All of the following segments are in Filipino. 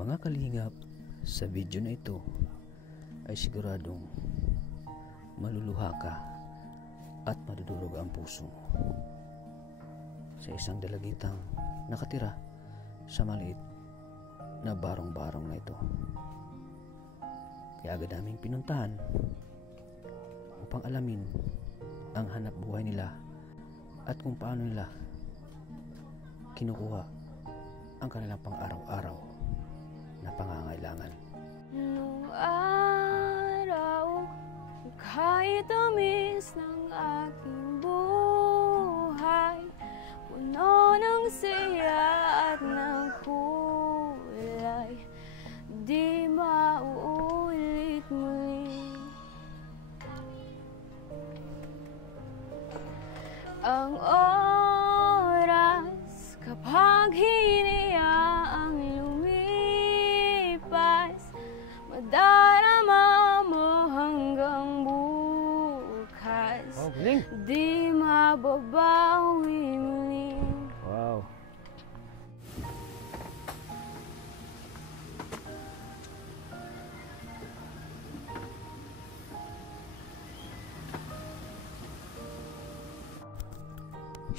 Mga kalingap, sa video na ito ay siguradong maluluha ka at madudurog ang puso mo sa isang dalagitang nakatira sa maliit na barong-barong na ito. Kaya agad naming pinuntahan upang alamin ang hanap buhay nila at kung paano nila kinukuha ang kanilang pang-araw-araw na pangangailangan. Nung araw, kahit tamis ng aking buhay, puno ng saya at ng kulay, di mauulit muli. Ang oras kapag hiniyaang lumipas, madarama mo hanggang bukas. Oh, galing! Di mababawi muli. Wow!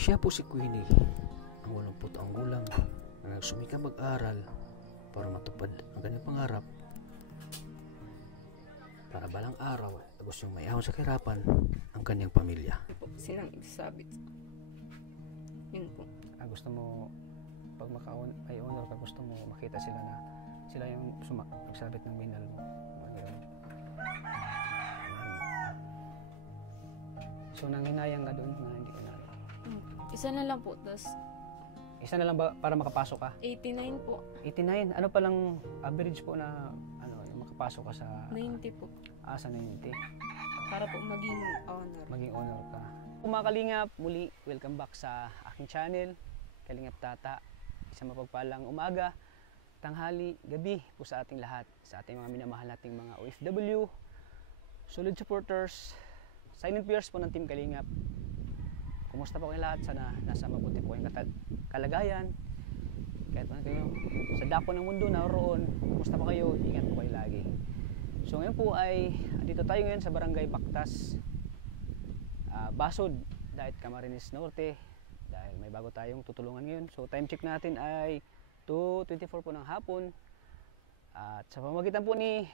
Siya po si Queenie, ang 80 ang gulang na nagsumika mag-aral para matupad ang kanyang pangarap para balang araw ay gusto niyang maiahon sa kahirapan ang kanyang pamilya. Silang isabit. Yun po. Gusto mo pag ay honor ka, gusto mo makita sila na sila yung nagsabit ng binal mo. So nanghinayang ka doon na hindi ka na. Isa na lang po, tas Isa na lang ba para makapasok ka? 89 po. 89. Ano pa lang average po na yung makapasok ka sa 90 po. Sa 90. Para po maging honor. Maging honor ka. Kung mga kalingap, muli welcome back sa aking channel, Kalingap Tata. Isang mapagpalang umaga, tanghali, gabi po sa ating lahat, sa ating mga minamahal nating mga OFW, solid supporters, silent viewers po ng Team Kalingap. Kumusta po kayong lahat? Sana nasa mabuti po kayong kalagayan. Kahit pa kayo sa dako ng mundo naroon, kumusta po kayo? Ingat po kayo lagi. So ngayon po ay dito tayo ngayon sa Barangay Bactas, Basod, Daet Camarines Norte, dahil may bago tayong tutulungan ngayon. So time check natin ay 2:24 po ng hapon. At sa pamamagitan po ni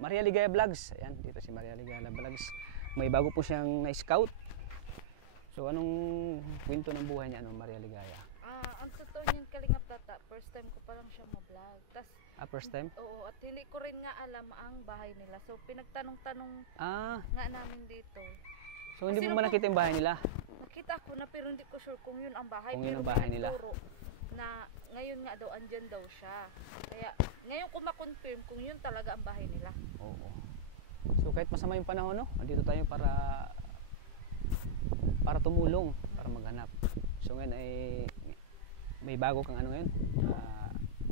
Maria Ligaya Vlogs, ayan, dito si Maria Ligaya Vlogs, may bago po siyang na-scout. So anong kwento ng buhay niya, Maria Ligaya? Ang totoo niyan, Kalingap Tata, first time ko pa lang siya ma-vlog. First time? Oo, at hindi ko rin nga alam ang bahay nila. So pinagtanong-tanong nga namin dito. So hindi mo man nakita yung bahay nila? Nakita ko na pero hindi ko sure kung yun ang bahay. Kung yun ang pero bahay nila? Na ngayon nga daw andyan daw siya. Kaya ngayon ko ma-confirm kung yun talaga ang bahay nila. Oo. So kahit masama yung panahon, andito tayo para tumulong, para maghanap. So ngayon ay may bago kang ngayon.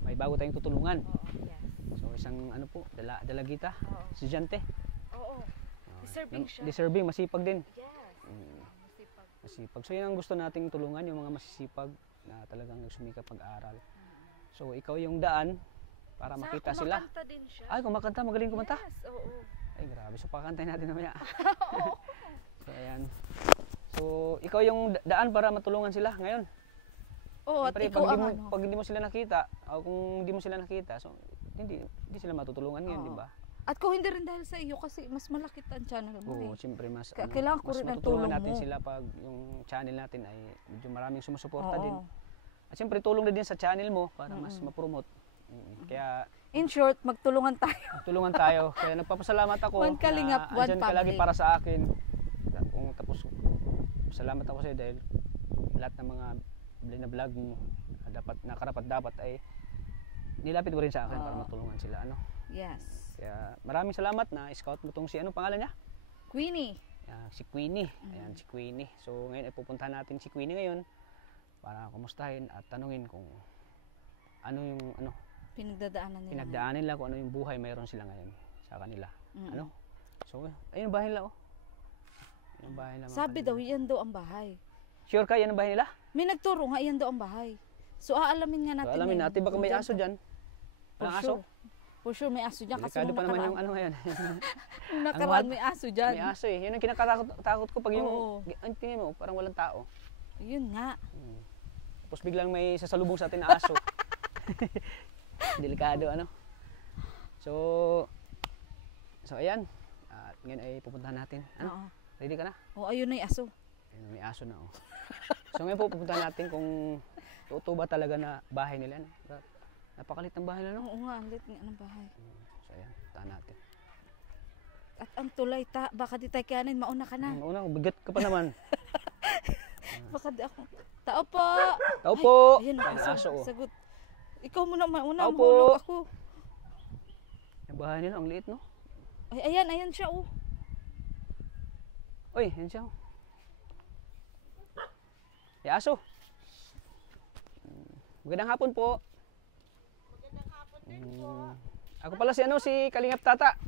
May bago tayong tutulungan. Oo, yes. So isang dalagita, estudyante. Oo. Deserving siya. Deserving, masipag din. Yes. Masipag. Masipag. So yan ang gusto nating tulungan, yung mga masisipag na talagang nagsumikap pag-aaral. So ikaw yung daan para makita sila. Kumakanta din siya. Ay, kumakanta, magaling kumanta. Yes, oo. Ay, grabe. So pakantayin natin mamaya. So ayan. So ikaw yung daan para matulungan sila ngayon. Oo, at siyempre, ikaw pag hindi mo sila nakita, o kung hindi mo sila nakita, so hindi sila matutulungan ngayon, di ba? At kung hindi rin dahil sa iyo kasi mas malaki ang channel mo. Oo, siyempre mas kailangan ko rin ang tulong matutulungan natin mo. sila pag yung channel natin ay medyo maraming sumusuporta din. At siyempre tulong din sa channel mo para mas ma-promote. Kaya in short, magtulungan tayo. Tulungan tayo. Kaya nagpapasalamat ako. One Kalingap, one ka lagi para sa akin. Kung tapos salamat ako sa iyo dahil lahat ng mga vlog mo dapat ay nilapit mo rin sa akin para matulungan sila. Yes. Kaya maraming salamat na scout mo tong si pangalan niya? Queenie. Si Queenie. Ayan, si Queenie. So ngayon ay pupuntahan natin si Queenie ngayon para kumustahin at tanungin kung ano yung pinagdaanan nila, kung ano yung buhay mayroon sila ngayon sa kanila. So ayun ang bahay nila. Yung bahay nila. Sabi daw yan daw ang bahay. Sure ka yan ang bahay nila? May nagturo nga yan daw ang bahay. So aalamin nga natin. So, alamin natin baka may aso diyan. For Walang aso? sure. For sure may aso dyan. Kasi Delikado nung pa naman nakaraan, yung ano ngayon. nung nakaraan Ang may aso dyan. May aso eh. Yun ang kinakatakot ko pag yung, Oo. ang tingin mo, parang walang tao. Yun nga. Tapos biglang may sasalubong sa atin na aso. Delikado ano. So ayan. At ngayon ay pupuntahan natin. Ano? Oo. Ready ka na? Oh, ayun na yung aso. Ayun, may aso na oh. So ngayon po pupuntahan natin kung totoo ba talaga na bahay nila. No? Napakalit ng bahay nila, no? Oo nga, ang lit nga ng bahay. So ayan, puntahan natin. At ang tulay, baka di tayo kayanin, mauna ka na. Una, bigat ka pa naman. Baka di ako. Tao po! Tao po! Ayun ang Ayun, aso. aso oh. Sagot. Ikaw muna, mauna, Tao po! mahulog ako. Yung bahay nila, ang liit, no? Ay, ayan siya, oh. Uy, yan siya. Yung aso. Magandang hapon po. Ako pala si Kalingap Tata.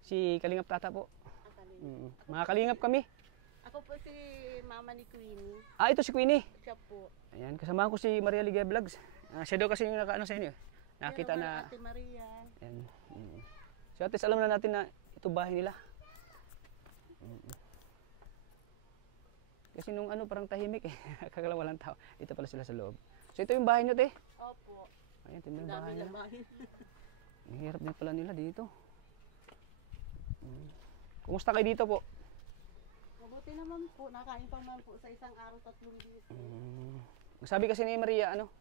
Si Kalingap Tata po. Mga Kalingap kami. Ako po si Mama ni Queenie. Ah, ito si Queenie. Siya po. Ayan, kasama ko si Maria Ligaya Vlogs. Siya daw kasi yung nakaano sa inyo. Nakita Yan na. naman, Ate Maria. Ayan. So at least alam na natin na ito bahay nila. Kasi nung ano parang tahimik eh. Kagala walang tao. Ito pala sila sa loob. So ito yung bahay nyo, te. Opo. Ayan, ito yung Ang bahay dami nila. lamahin. Ang hirap din pala nila dito. Kumusta kayo dito po? Mabuti naman po. Nakain pa man po sa isang araw 3 dito. Sabi kasi ni Maria, ano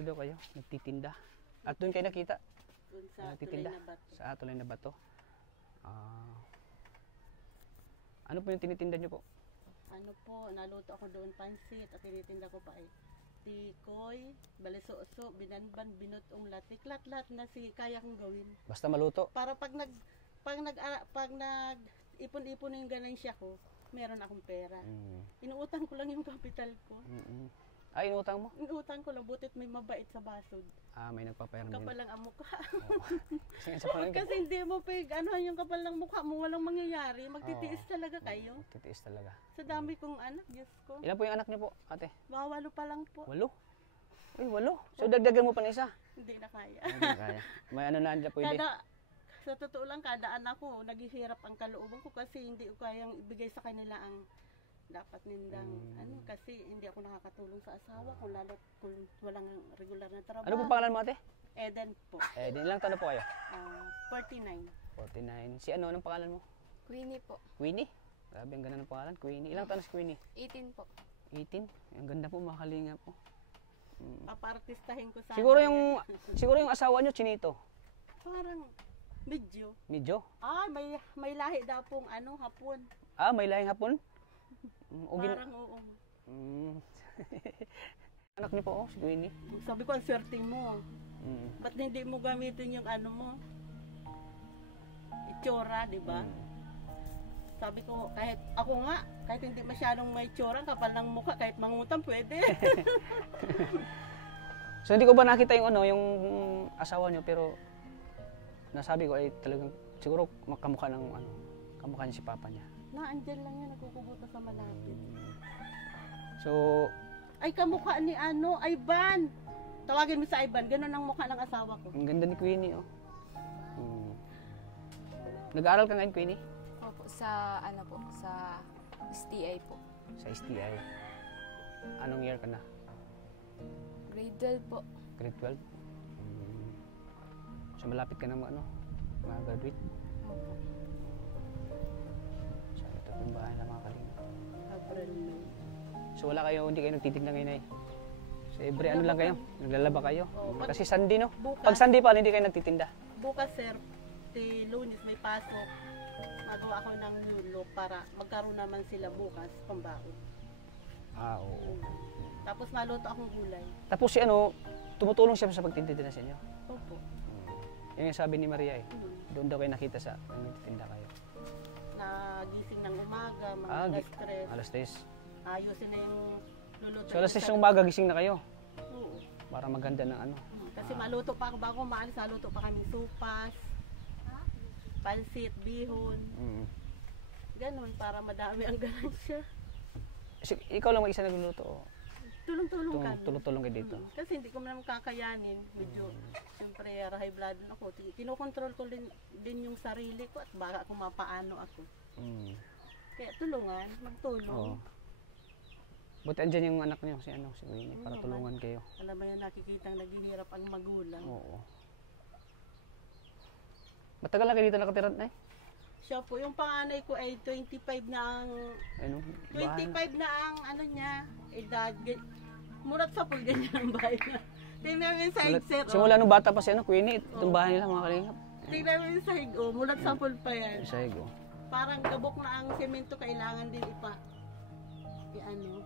daw kayo? Nagtitinda. At doon kayo nakita? Doon sa Nagtitinda? Tulay na Bato. Sa Tulay na Bato. Ano po yung tinitinda nyo po? Ano po, naluto ako doon pansit at tinitinda ko pa ay tikoy, balisoso, binanban, binutong latik, lahat na kaya kong gawin. Basta maluto. Para pag ipon-ipon yung ganansya ko, meron akong pera. Inuutang ko lang yung kapital ko. Ay, inutang mo? Inuutang ko lang, butit may mabait sa basod. May nagpapayar Kapal lang ang mukha. Kasi sa palengke. Kasi hindi mo yung kapal ng mukha mo, walang mangyayari. Magtitiis talaga kayo. Titiis talaga. Sa dami kong anak, Diyos ko. Ilan po yung anak niyo po, ate? Bawalo pa lang po. 8? Uy, 8. So dagdagan mo pa na isa? Hindi na kaya. Hindi kaya. May ano na dyan pwede? Sa totoo lang, kada anak ko, naghihirap ang kalooban ko kasi hindi ko kayang ibigay sa kanila ang dapat nindang kasi hindi ako nakakatulong sa asawa ko lalo kung walang regular na trabaho. Ano po pangalan mo, ate? Eden po. Eden, ilang taon na po kayo? 49. 49. Si ano, anong pangalan mo? Queenie po. Queenie? Grabe, ang ganda ng pangalan. Queenie. Ilang taon na si Queenie? 18 po. 18? Ang ganda po, makalinga po. Papartistahin ko sana. Siguro yung asawa nyo, chinito. Parang medyo. Medyo? May lahi daw pong hapon. May lahing hapon? Parang oo. Anak niyo po, si Queenie. Sabi ko, ang swerte mo. Ba't hindi mo gamitin yung mo? Itsura, di ba? Sabi ko, kahit hindi masyadong may itsura, kapal ng mukha, kahit mangutang pwede. So hindi ko ba nakita yung yung asawa niyo, pero nasabi ko ay talagang siguro kamukha niya si papa niya. Andyan lang yan, nagkukubuta sa malapit. So, ay kamukha ni Ivan. Tawagin mo sa Ivan, ganun ang mukha ng asawa ko. ang ganda ni Queenie, oh. Nag-aaral ka ngayon, Queenie? Opo, sa STI po. Sa STI. Anong year ka na? Grade 12 po. Grade 12? So malapit ka na mag-graduate? Opo. So ito yung bahay na mga kalinga. April, May. So hindi kayo nagtitinda ngayon ay? So every lang kayo? Naglalaba kayo? Oo, Kasi Sunday, no? bukas. Pag Sunday pa, hindi kayo nagtitinda? Bukas, sir, Lunes may pasok. Magawa ako ng new look para magkaroon naman sila bukas pambaon. Oo. Tapos naluto akong gulay. Tapos tumutulong siya sa pagtitinda sa inyo? Opo. Yung sabi ni Maria eh. Doon daw kayo nakita sa nagtitinda kayo. Nagising ng umaga, mga alas 3. Ayusin na yung luluto. So alas 3 yung umaga gising na kayo? Oo. Para maganda ng Kasi maluto pa ako bago maalis, naluto pa kaming supas, pansit, bihon. Ganun, para madami ang ganansya. Ikaw lang mag-isa nagluluto? tulong-tulong kami. Tulong-tulong kayo dito. Kasi hindi ko naman kakayanin. Medyo, siyempre, high blood ako. Kinokontrol ko din yung sarili ko at baka kung mapaano ako. Kaya tulungan, magtulong. Oo. Buti andyan yung anak niyo, si Winnie, para naman. tulungan kayo. Alam mo yan, nakikitang naghihirap ang magulang. Oo. Matagal na kayo dito nakatira, Nay? Siya po, yung panganay ko ay 25 na ang... Ano? 25 na ang ano niya, edad. Mulat sa pool, ganyan ang bahay niya. Tingnan mo yung sahig, sir. Simula nung bata pa si Winnie, itong bahay nila mga kalingap. Tingnan mo yung sahig, mulat sa pool pa yan. Yung sahig, Parang gabok na ang semento, kailangan din i-ano.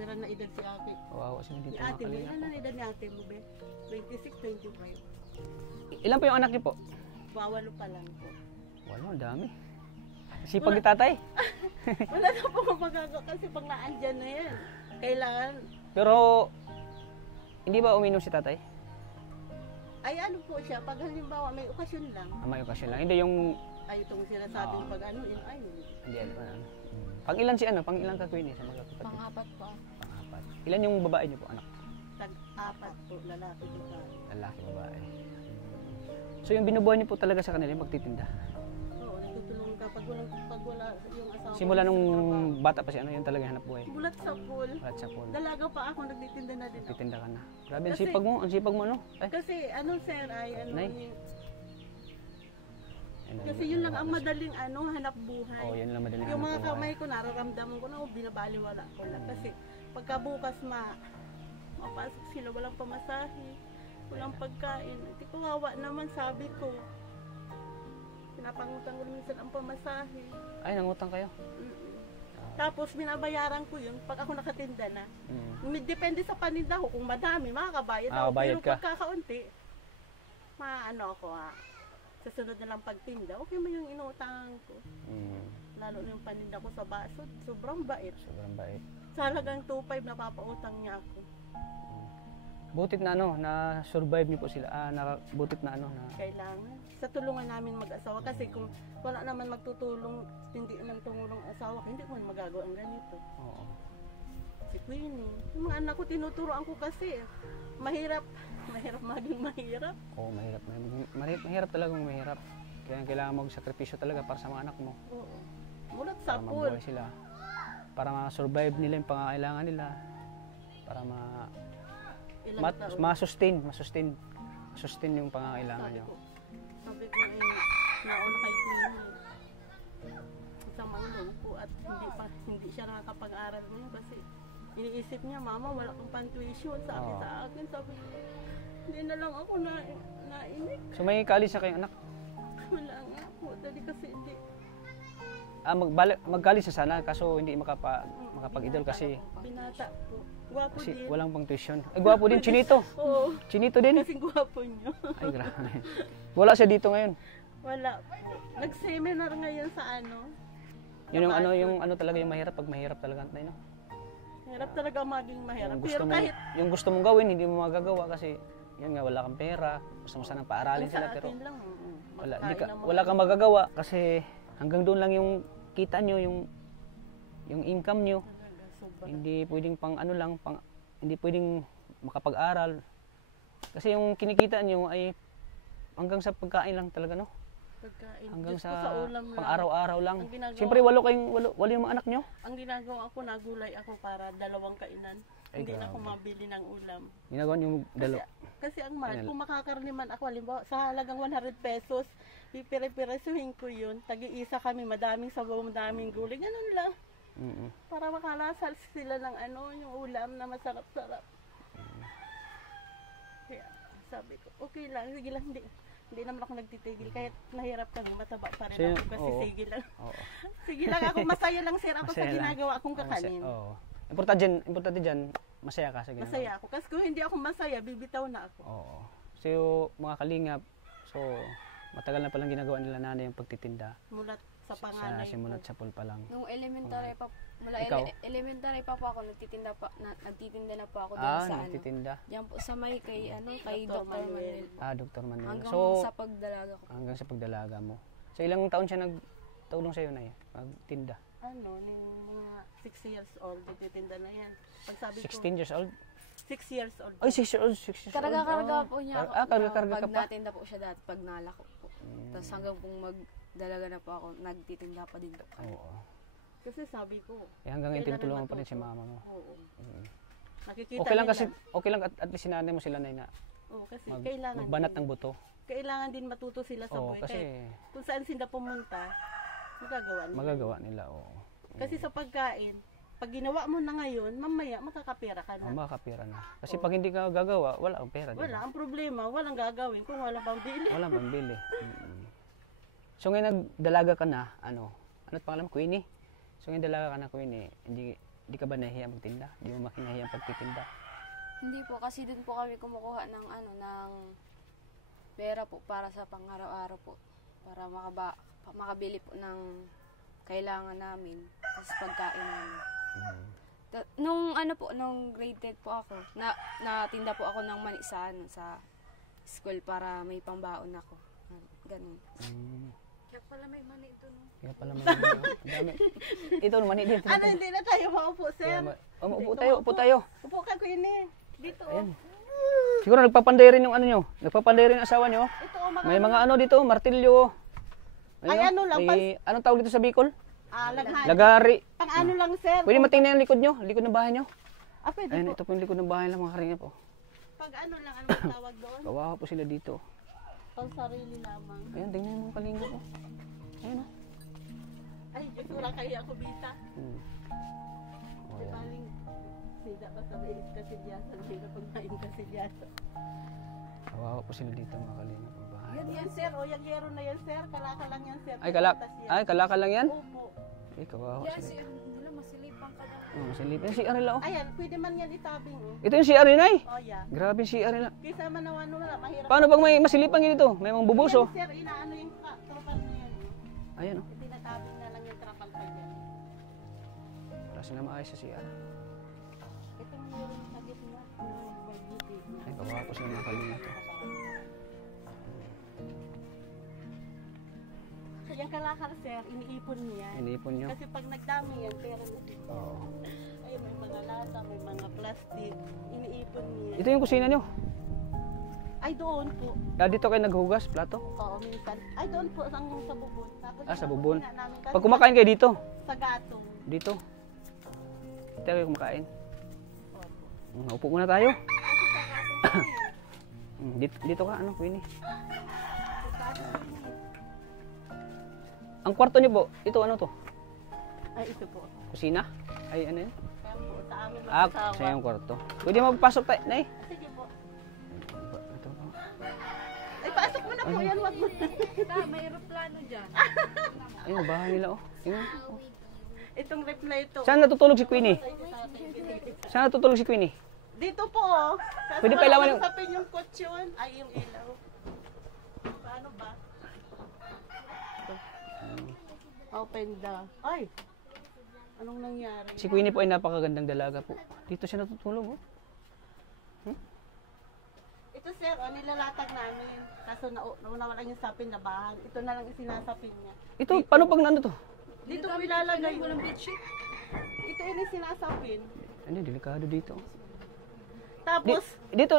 Pero na edad si ate. Wow, sila Si dito mga ate mo, kalingap. ilan na edad ni ate mo, be? 26, 25. Ilan po yung anak niyo po? Bawalo pa lang po. Wala, ang dami. Sipag ni tatay. Wala na po magagawa kasi pag naandyan na yan. Kailangan, Pero, hindi ba uminom si tatay? ay ano po siya, pag halimbawa may okasyon lang, May okasyon lang. Hindi yung, ay itong sinasabing pag ano, ay, hindi ano. Pang ilan si Pang ilan ka Winnie sa magkakapatid? Pangapat po. Pang-apat. Ilan yung babae niyo po, anak? tag-apat po, lalaki dito. Lalaki, babae. So yung binubuhay niyo po talaga sa kanila, yung magtitinda? Oo, nagtutulong ka pag wala yung asawa. Simula nung bata pa si yun talaga yung hanap buhay. Bulat sa pool. At sa pool. Dalaga pa ako, nagtitinda na din ako. Titinda ka na. Grabe, ang Kasi- sipag mo, ano? Ay, Kasi ano sir, ay ano, Nay. kasi yun lang ang madaling ano, hanap buhay. Oh, yan lang madaling Yung mga hanap buhay. kamay ko, nararamdaman ko na, binabaliwala ko lang. Kasi pagka bukas mapasok sila, walang pamasahe, walang pagkain. Hindi ko hawa naman, sabi ko. Pinapangutang ko minsan ang pamasahe. Ay, nangutang kayo? Tapos binabayaran ko yun pag ako nakatinda na. Mm. Depende sa paninda ko. Kung madami, makakabayad ako. Makakabayad Pero ka. pag kakaunti, maano ako sa sunod na lang pagtinda, okay mo yung inuutangan ko. Mm. Lalo na yung paninda ko sa baso, sobrang bait. Sobrang bait. Sa halagang 2.5 napapautang niya ako. Butit na na survive niyo po sila. Butit na na Kailangan. Sa tulungan namin mag-asawa. Kasi kung wala naman magtutulong, hindi naman tumulong asawa, hindi ko man magagawa ang ganito. Oo. Si Queenie. Yung mga anak ko, tinuturoan ko kasi. Mahirap maging mahirap. Oo, mahirap. Mahirap talagang mahirap. Kaya kailangan magsakripisyo talaga para sa mga anak mo. Oo. Mulat sa Para pool. mabuhay sila. Para ma-survive nila yung pangangailangan nila. Para Ilang taon. ma-sustain yung pangangailangan nyo. Sabi ko nauna kay Queenie. Isang manglong po at hindi siya nakakapag-aral ngayon kasi iniisip niya, mama, wala kang pan-tuition. Sabi Oo. sa akin, sabi ko, hindi na lang ako nainig. So may college na kayong anak? Wala nga po, dali kasi hindi. Mag-college na sana kaso hindi makapag-idol kasi Binata po. Gwapo din. walang pang tuition. Ay, gwapo din, Chinito. Oo, Chinito din. kasi gwapo niyo. Ay, grabe. Wala siya dito ngayon. Wala po. Nag-seminar ngayon sa ano. Yun yung ano talaga yung mahirap pag mahirap talaga tayo, no? Hirap talaga maging mahirap. Yung gusto Pero mo kahit yung gusto mong gawin hindi mo magagawa kasi yun nga wala kang pera. Gusto mo sanang paaralin sa sila pero atin lang, wala kang magagawa kasi hanggang doon lang yung kita nyo, yung income nyo. Hindi pwedeng hindi pwedeng makapag-aral. Kasi yung kinikita nyo ay hanggang sa pagkain lang talaga, no? Pagkain. Hanggang Diyos ko, sa ulam lang. pang-araw-araw lang. Ang ginagawa- Siyempre walo yung mga anak nyo. Ang ginagawa ko, nagulay ako para dalawang kainan. Ay, Hindi na ako grabe. mabili ng ulam. Ginagawa nyo Kasi ang mahal, Ayan. kung makakarni man ako, halimbawa, sa halagang 100 pesos, pipire-piresuhin ko yun. Tagi-isa kami, madaming sabaw, madaming gulay. Ganun lang. Para makalasal sila ng yung ulam na masarap-sarap. Kaya sabi ko, okay lang, sige lang, hindi naman ako nagtitigil. Kahit nahirap kami, mataba pa rin So, ako kasi oo. sige lang. Oo. Sige lang ako, masaya lang sir ako sa Masaya lang. ginagawa kong kakanin. Oo. Importante dyan, masaya ka sa ginagawa. Masaya ako. Kasi kung hindi ako masaya, bibitaw na ako. Oo. So, mga kalingap, matagal na palang ginagawa nila nanay yung pagtitinda. Mulat sa panganay ko. Simulat sa pool pa lang. Nung elementary pa, Ikaw? elementary pa po ako, nagtitinda na po ako doon sa nagtitinda. Diyan po sa may kay kay Dr. Dr. Manuel. Dr. Manuel. Hanggang So, sa pagdalaga ko. hanggang sa pagdalaga mo. So, ilang taon siya nagtulong sa'yo na magtinda? Yung mga 6 years old, nagtitinda na yan. Pag sabi ko, 16 years old? 6 years old. Ay, 6 years old. 6 years old. Karga-karga po niya ako. Karga-karga ka Pag pa? natinda po siya dati, pag nalako po. Tapos hanggang pong magdalaga na po ako, nagtitinda pa din po. Oo. Kasi sabi ko, Eh, hanggang ngayon kailangan tinutulungan pa rin matuto. si mama mo. Oo. Mm. Nakikita Okay lang nila. kasi, okay lang at least sinanay mo sila na Oo, kasi kailangan magbanat din. ng buto. Kailangan din matuto sila sa Oo, buhay. kasi Kaya kung saan sila pumunta, magagawa nila. magagawa nila. Oo. Kasi sa pagkain, pag ginawa mo na ngayon, mamaya makakapera ka na. Makakapira na. Kasi pag hindi ka gagawa, wala kang pera. Wala, ang problema, walang gagawin kung walang pambili. Wala pambili. Mm-mm. So ngayon nagdalaga ka na, ano't pangalan mo? Queenie? So ngayon dalaga ka na, Queenie, hindi ka ba nahihiya magtinda? Hindi mo makinahiya ang pagtitinda? Hindi po, kasi dun po kami kumukuha ng ng pera po para sa pang-araw-araw po. Para makabili po ng kailangan namin. Tapos pagkain namin. Nung grade 10 po ako, natinda po ako ng mani sa school para may pambaon ako. Ganun. Kaya pala may mani ito, no? Kaya pala may dami. Ito, mani din. Hindi na tayo maupo, sir. Upo tayo. Upo ka, Queenie. Dito. Ayan. Siguro nagpapanday rin yung ano nyo. Nagpapanday rin yung asawa nyo. Ito, May mga dito, martilyo. Ay, ano lang, Anong tawag dito sa Bicol? laghan. Lagari. Pang ano lang, sir. Pwede matingnan yung likod nyo, likod ng bahay nyo. Pwede Ayan, po. ito po yung likod ng bahay ng mga karinga po. Pag ano lang, ano ang tawag doon? Kawawa po sila dito. Pang sarili lamang. Ayan, tingnan yung mga kalinga po. Ayan o. Ay, Diyos, wala kaya ako bita. Oh, Di ayan. baling, sida pa sa may kasidyasan, sida pag main kasidyasan. Kawawa po sila dito mga kalinga po bahay. Yan, sir. O, yung yero na yan, sir. Kalaka lang yan, sir. Ay, Pagkatas yan. kalaka lang yan? Opo. Ay, kawawa Yan, sila. nila masilipang ka daw. Silip. Yan si Arila oh. Ayan, pwede man yan itabing. Oh. Ito yung si Arila eh. O, yan. Grabe si Arila. Kaysa manawan wala, mahirap. Paano pag may masilipang yun ito? May mga bubuso. Yan, sir, inaano yung trapal na yan. Ayan oh. Tinatabing na lang yung trapal pa dyan. Wala sila maayos sa CR. Itong meron sa gitna. Ay, kawawa po sila mga kalinga to. Yung kalakal, sir, iniipon niya. Inipon nyo. Kasi pag nagdami yan, pera na din. Oo. Ay, may mga lata, may mga plastic. Iniipon niya. Ito yung kusina nyo. Ay, doon po. Dito kayo naghugas, plato. Oo, minsan. Ay, doon po, sa bubon. Tapos, Sa bubon. kusina namin kasi Pag kumakain kayo dito. Sa gatong. Dito. Dito kayo kumakain. Opo. Upo muna tayo. Kasi sa gatong Dito ka, Queenie. Sa gatong. Ang kwarto nyo po, ito ano to? Ay, ito po. Kusina? Ay, ano yun? Kaya po, sa amin Ah, mag-asawa. sa yung kwarto. Pwede magpasok tayo, Nay. Sige po. Ito po. Ay, pasok mo na po yan. Wag mo. May aeroplano dyan. Ayun, bahay nila oh. Ayun. Itong reply ito. Saan natutulog si Queenie? Saan natutulog si Queenie? Dito po, oh. Kaso Pwede pa ilawan yung- usapin yung kutsyon. Ay, yung ilaw. Paano ba? Open the... Ay! Anong nangyari? Si Queenie po ay napakagandang dalaga po. Dito siya natutulog oh. Ito, sir, nilalatag namin. Kaso nawalan yung sapin na bahan. Ito na lang yung sinasapin niya. Ito, paano pag nando to? Dito ko ilalagay. Walang bedsheet. Ito yung sinasapin. Ano, delikado dito. Tapos, Dito,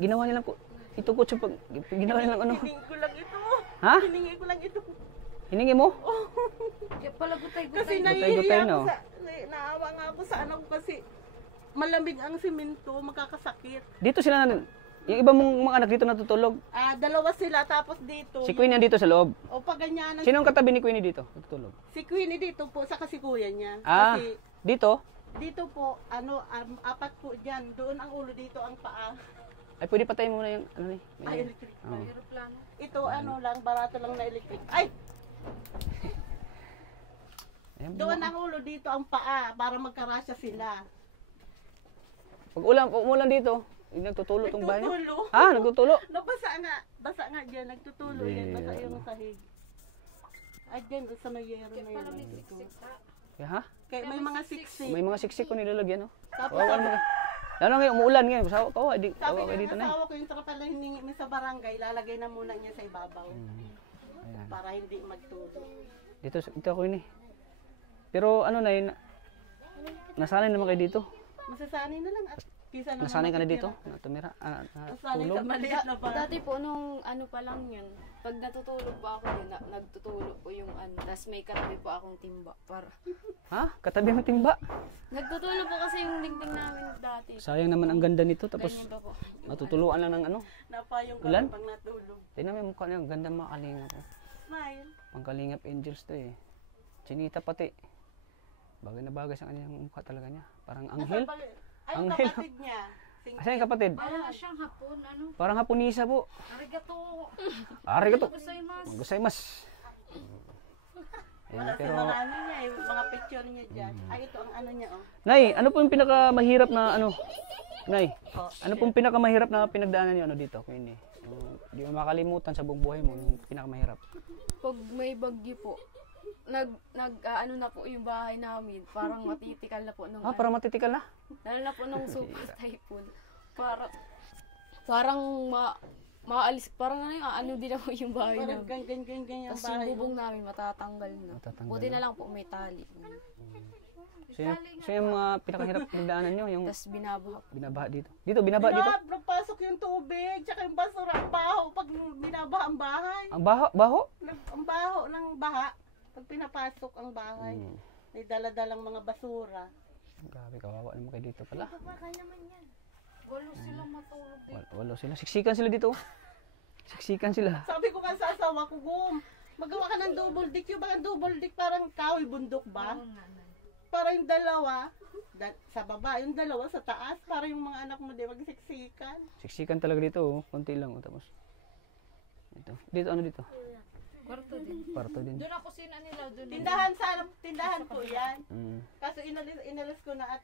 ginawa nilang ito kutso pag ginawa nilang ano. hiningi ko lang ito. Ha? Hiningi ko lang ito. Hiningi mo? Kaya pala gutay-gutay. Kasi Gutay-gutay, nahihiya no? ako naawa nga ako sa anak ko kasi malamig ang simento, makakasakit. Dito sila yung iba mong mga anak dito natutulog. Dalawa sila, tapos dito. Si Queenie nandito sa loob. O pag ganyan, Sino ang katabi ni Queenie dito? Natutulog. si Queenie dito po, saka si kuya niya. Ah, Kasi dito? dito po, apat po dyan. Doon ang ulo, dito ang paa. Ay, pwede patayin muna yung ano ni. Ay, electric. Oh. Aeroplano. Ito lang, barato lang na electric. Ay, Ayan, doon ang ulo, dito ang paa, para magkarasya sila. Pag umulan dito, yung nagtutulo tong bahay. Nagtutulo. Nagtutulo. Basa nga dyan, nagtutulo yan, basa yung sahig. Ay, dyan, sa may yero Kaya na pala yan. may siksik ha. Ha? Kaya may mga siksik. May mga siksik ko nilalagyan, oh. Tapos Kawawa naman. Lalo ngayon, umuulan ngayon. Kawawa sabi kayo dito ng na. asawa ko, yung trapal na hiningi mo sa barangay, lalagay na muna niya sa ibabaw. Ayan. Para hindi magtulo. Dito ako ini. Pero ano na yun, nasanay naman kayo dito? Masasanay na lang at kisa naman Nasanay ka na matitira. dito? Natumira? Nasanay Tulog? sa maliit na pa. Dati po, nung ano pa lang yun, pag natutulog po ako yun, nagtutulog po yung ano, tas may katabi po akong timba. Ha? Katabi mo timba? Nagtutulog po kasi yung dingding namin dati. Sayang naman ang ganda nito. Tapos Ganyan pa po. matutuluan lang ng ano. Napayong Ulan? kami pag natulog. Tingnan mo yung mukha niya. Ang ganda mga kalingap. Smile. Pang kalingap angels to eh. Chinita pati. Bagay na bagay sa kanyang mukha talaga niya. Parang anghel. Ay, yung Anghel. kapatid niya. Asan yung kapatid? Para siyang hapon, ano? Parang hapunisa po. Arigato. Arigato. Gozaimasu. Gozaimasu. Ayan, Wala pero... si mga ano niya, yung mga picture niya dyan. Ay, ito ang ano niya, oh. Nay, ano po yung pinakamahirap na ano? Nay, ano po yung pinakamahirap na pinagdaanan niyo ano dito, Queenie? Di mo makalimutan sa buong buhay mo yung pinakamahirap. Pag may bagyo po, ano na po yung bahay namin. Parang matitikal na po nung Ah, para matitikal na? lalo na po nung super typhoon. Parang maalis, parang ano din na po yung bahay Parang namin. ganyan yung Tapos yung bahay. bubong namin matatanggal na. Matatanggal Buti na. na lang po may tali. So yung mga pinakahirap pinagdaanan niyo, yung Tapos binabaha po. binabaha dito. Dito, binabaha dito? Nagpasok yung tubig, tsaka yung basura, ang baho pag binabaha ang bahay. Ang baho? Ang baho ng baha pag pinapasok ang bahay. Hmm. May dala-dalang mga basura. Grabe, kawawa naman kayo dito pala. Walo silang matulog. Walo sila. Siksikan sila dito. Siksikan sila. Sabi ko nga sa asawa ko, Gum, magawa ka ng double deck. Yung bang double deck parang kahoy bundok ba? Oo nga, Nay. Para yung dalawa, sa baba, yung dalawa sa taas, para yung mga anak mo di magsiksikan. Siksikan talaga dito, oh. Konti lang, oh. Tapos ito. Dito, ano dito? Kwarto din. Kwarto din. Doon ako sina nila. Doon. Tindahan po yan. Mm. Kaso inalis ko na at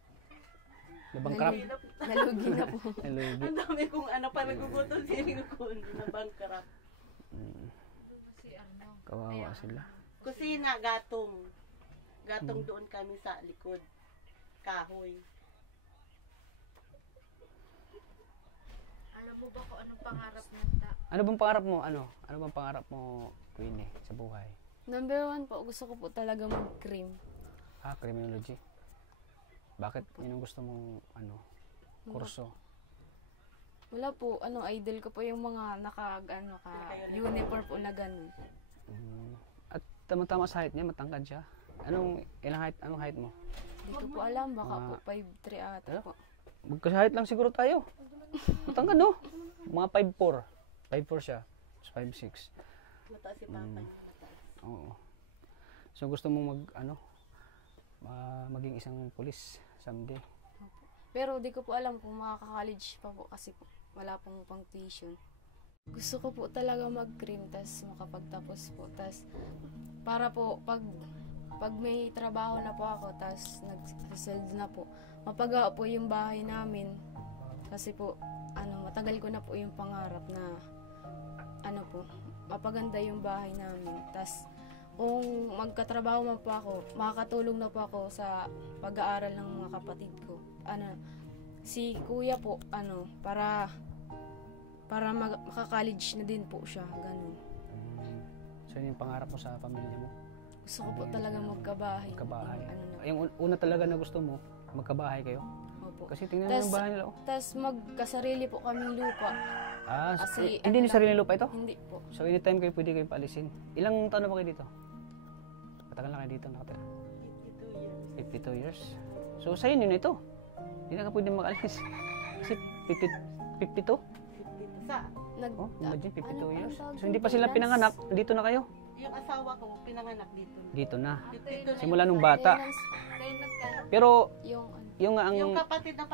Nabangkrap. Nalugi na po. Nalugi. ang dami kong ano pa nagugutom siling ko na bangkrap. Si ano. Kawawa sila. Kusina, gatong. Gatong doon kami sa likod. Kahoy. Alam mo ba kung anong pangarap ng Ano bang pangarap mo? Ano bang pangarap mo, Queenie, sa buhay? Number 1 po, gusto ko po talaga mag-cream. Criminology. Bakit yun ang gusto mong kurso? Wala po, idol ko po yung mga uniform po na ganun. At tama-tama sa height niya, matangkad siya. Anong height mo? Hindi ko po alam, baka po Mga- 5'3" ata Ano? po. Magka-height lang siguro tayo. Matangkad, no? Mga 5'4". 5'4 siya. 5'6". Mataas si Papa niya. Mataas. Oo. So gusto mo maging isang pulis someday. Pero di ko po alam kung makaka-college pa po kasi po wala pong pang tuition. Gusto ko po talaga mag-cream, tas makapagtapos po. Tas para po pag may trabaho na po ako, tas nag-sweldo na po, mapagawa po yung bahay namin. Kasi po, matagal ko na po yung pangarap na mapaganda yung bahay namin. Tas kung magkatrabaho man po ako, makakatulong na po ako sa pag-aaral ng mga kapatid ko. Si kuya po, para maka-college na din po siya, ganun. So yun yung pangarap mo sa pamilya mo? Gusto ko po talaga magkabahay. Magkabahay. Yung Yung una talaga na gusto mo, magkabahay kayo? opo. Kasi tingnan mo yung bahay nila. Oh. Tas magkasarili po kaming lupa. Kasi, hindi ni sarili lupa ito? Hindi po. So anytime kayo pwede kayo paalisin. Ilang taon na ba kayo dito? Matagal na kayo dito nakatira? 52 years. So sa inyo na ito. Hindi na ka pwede mag-alis. Kasi 52? Sa, Oh, imagine 52 years. tawag So hindi pa dito? sila pinanganak, dito na kayo. yung asawa ko, pinanganak dito. Dito na. Dito na Simula nung bata. Tenant kayo? Pero Yung yung yung kapatid na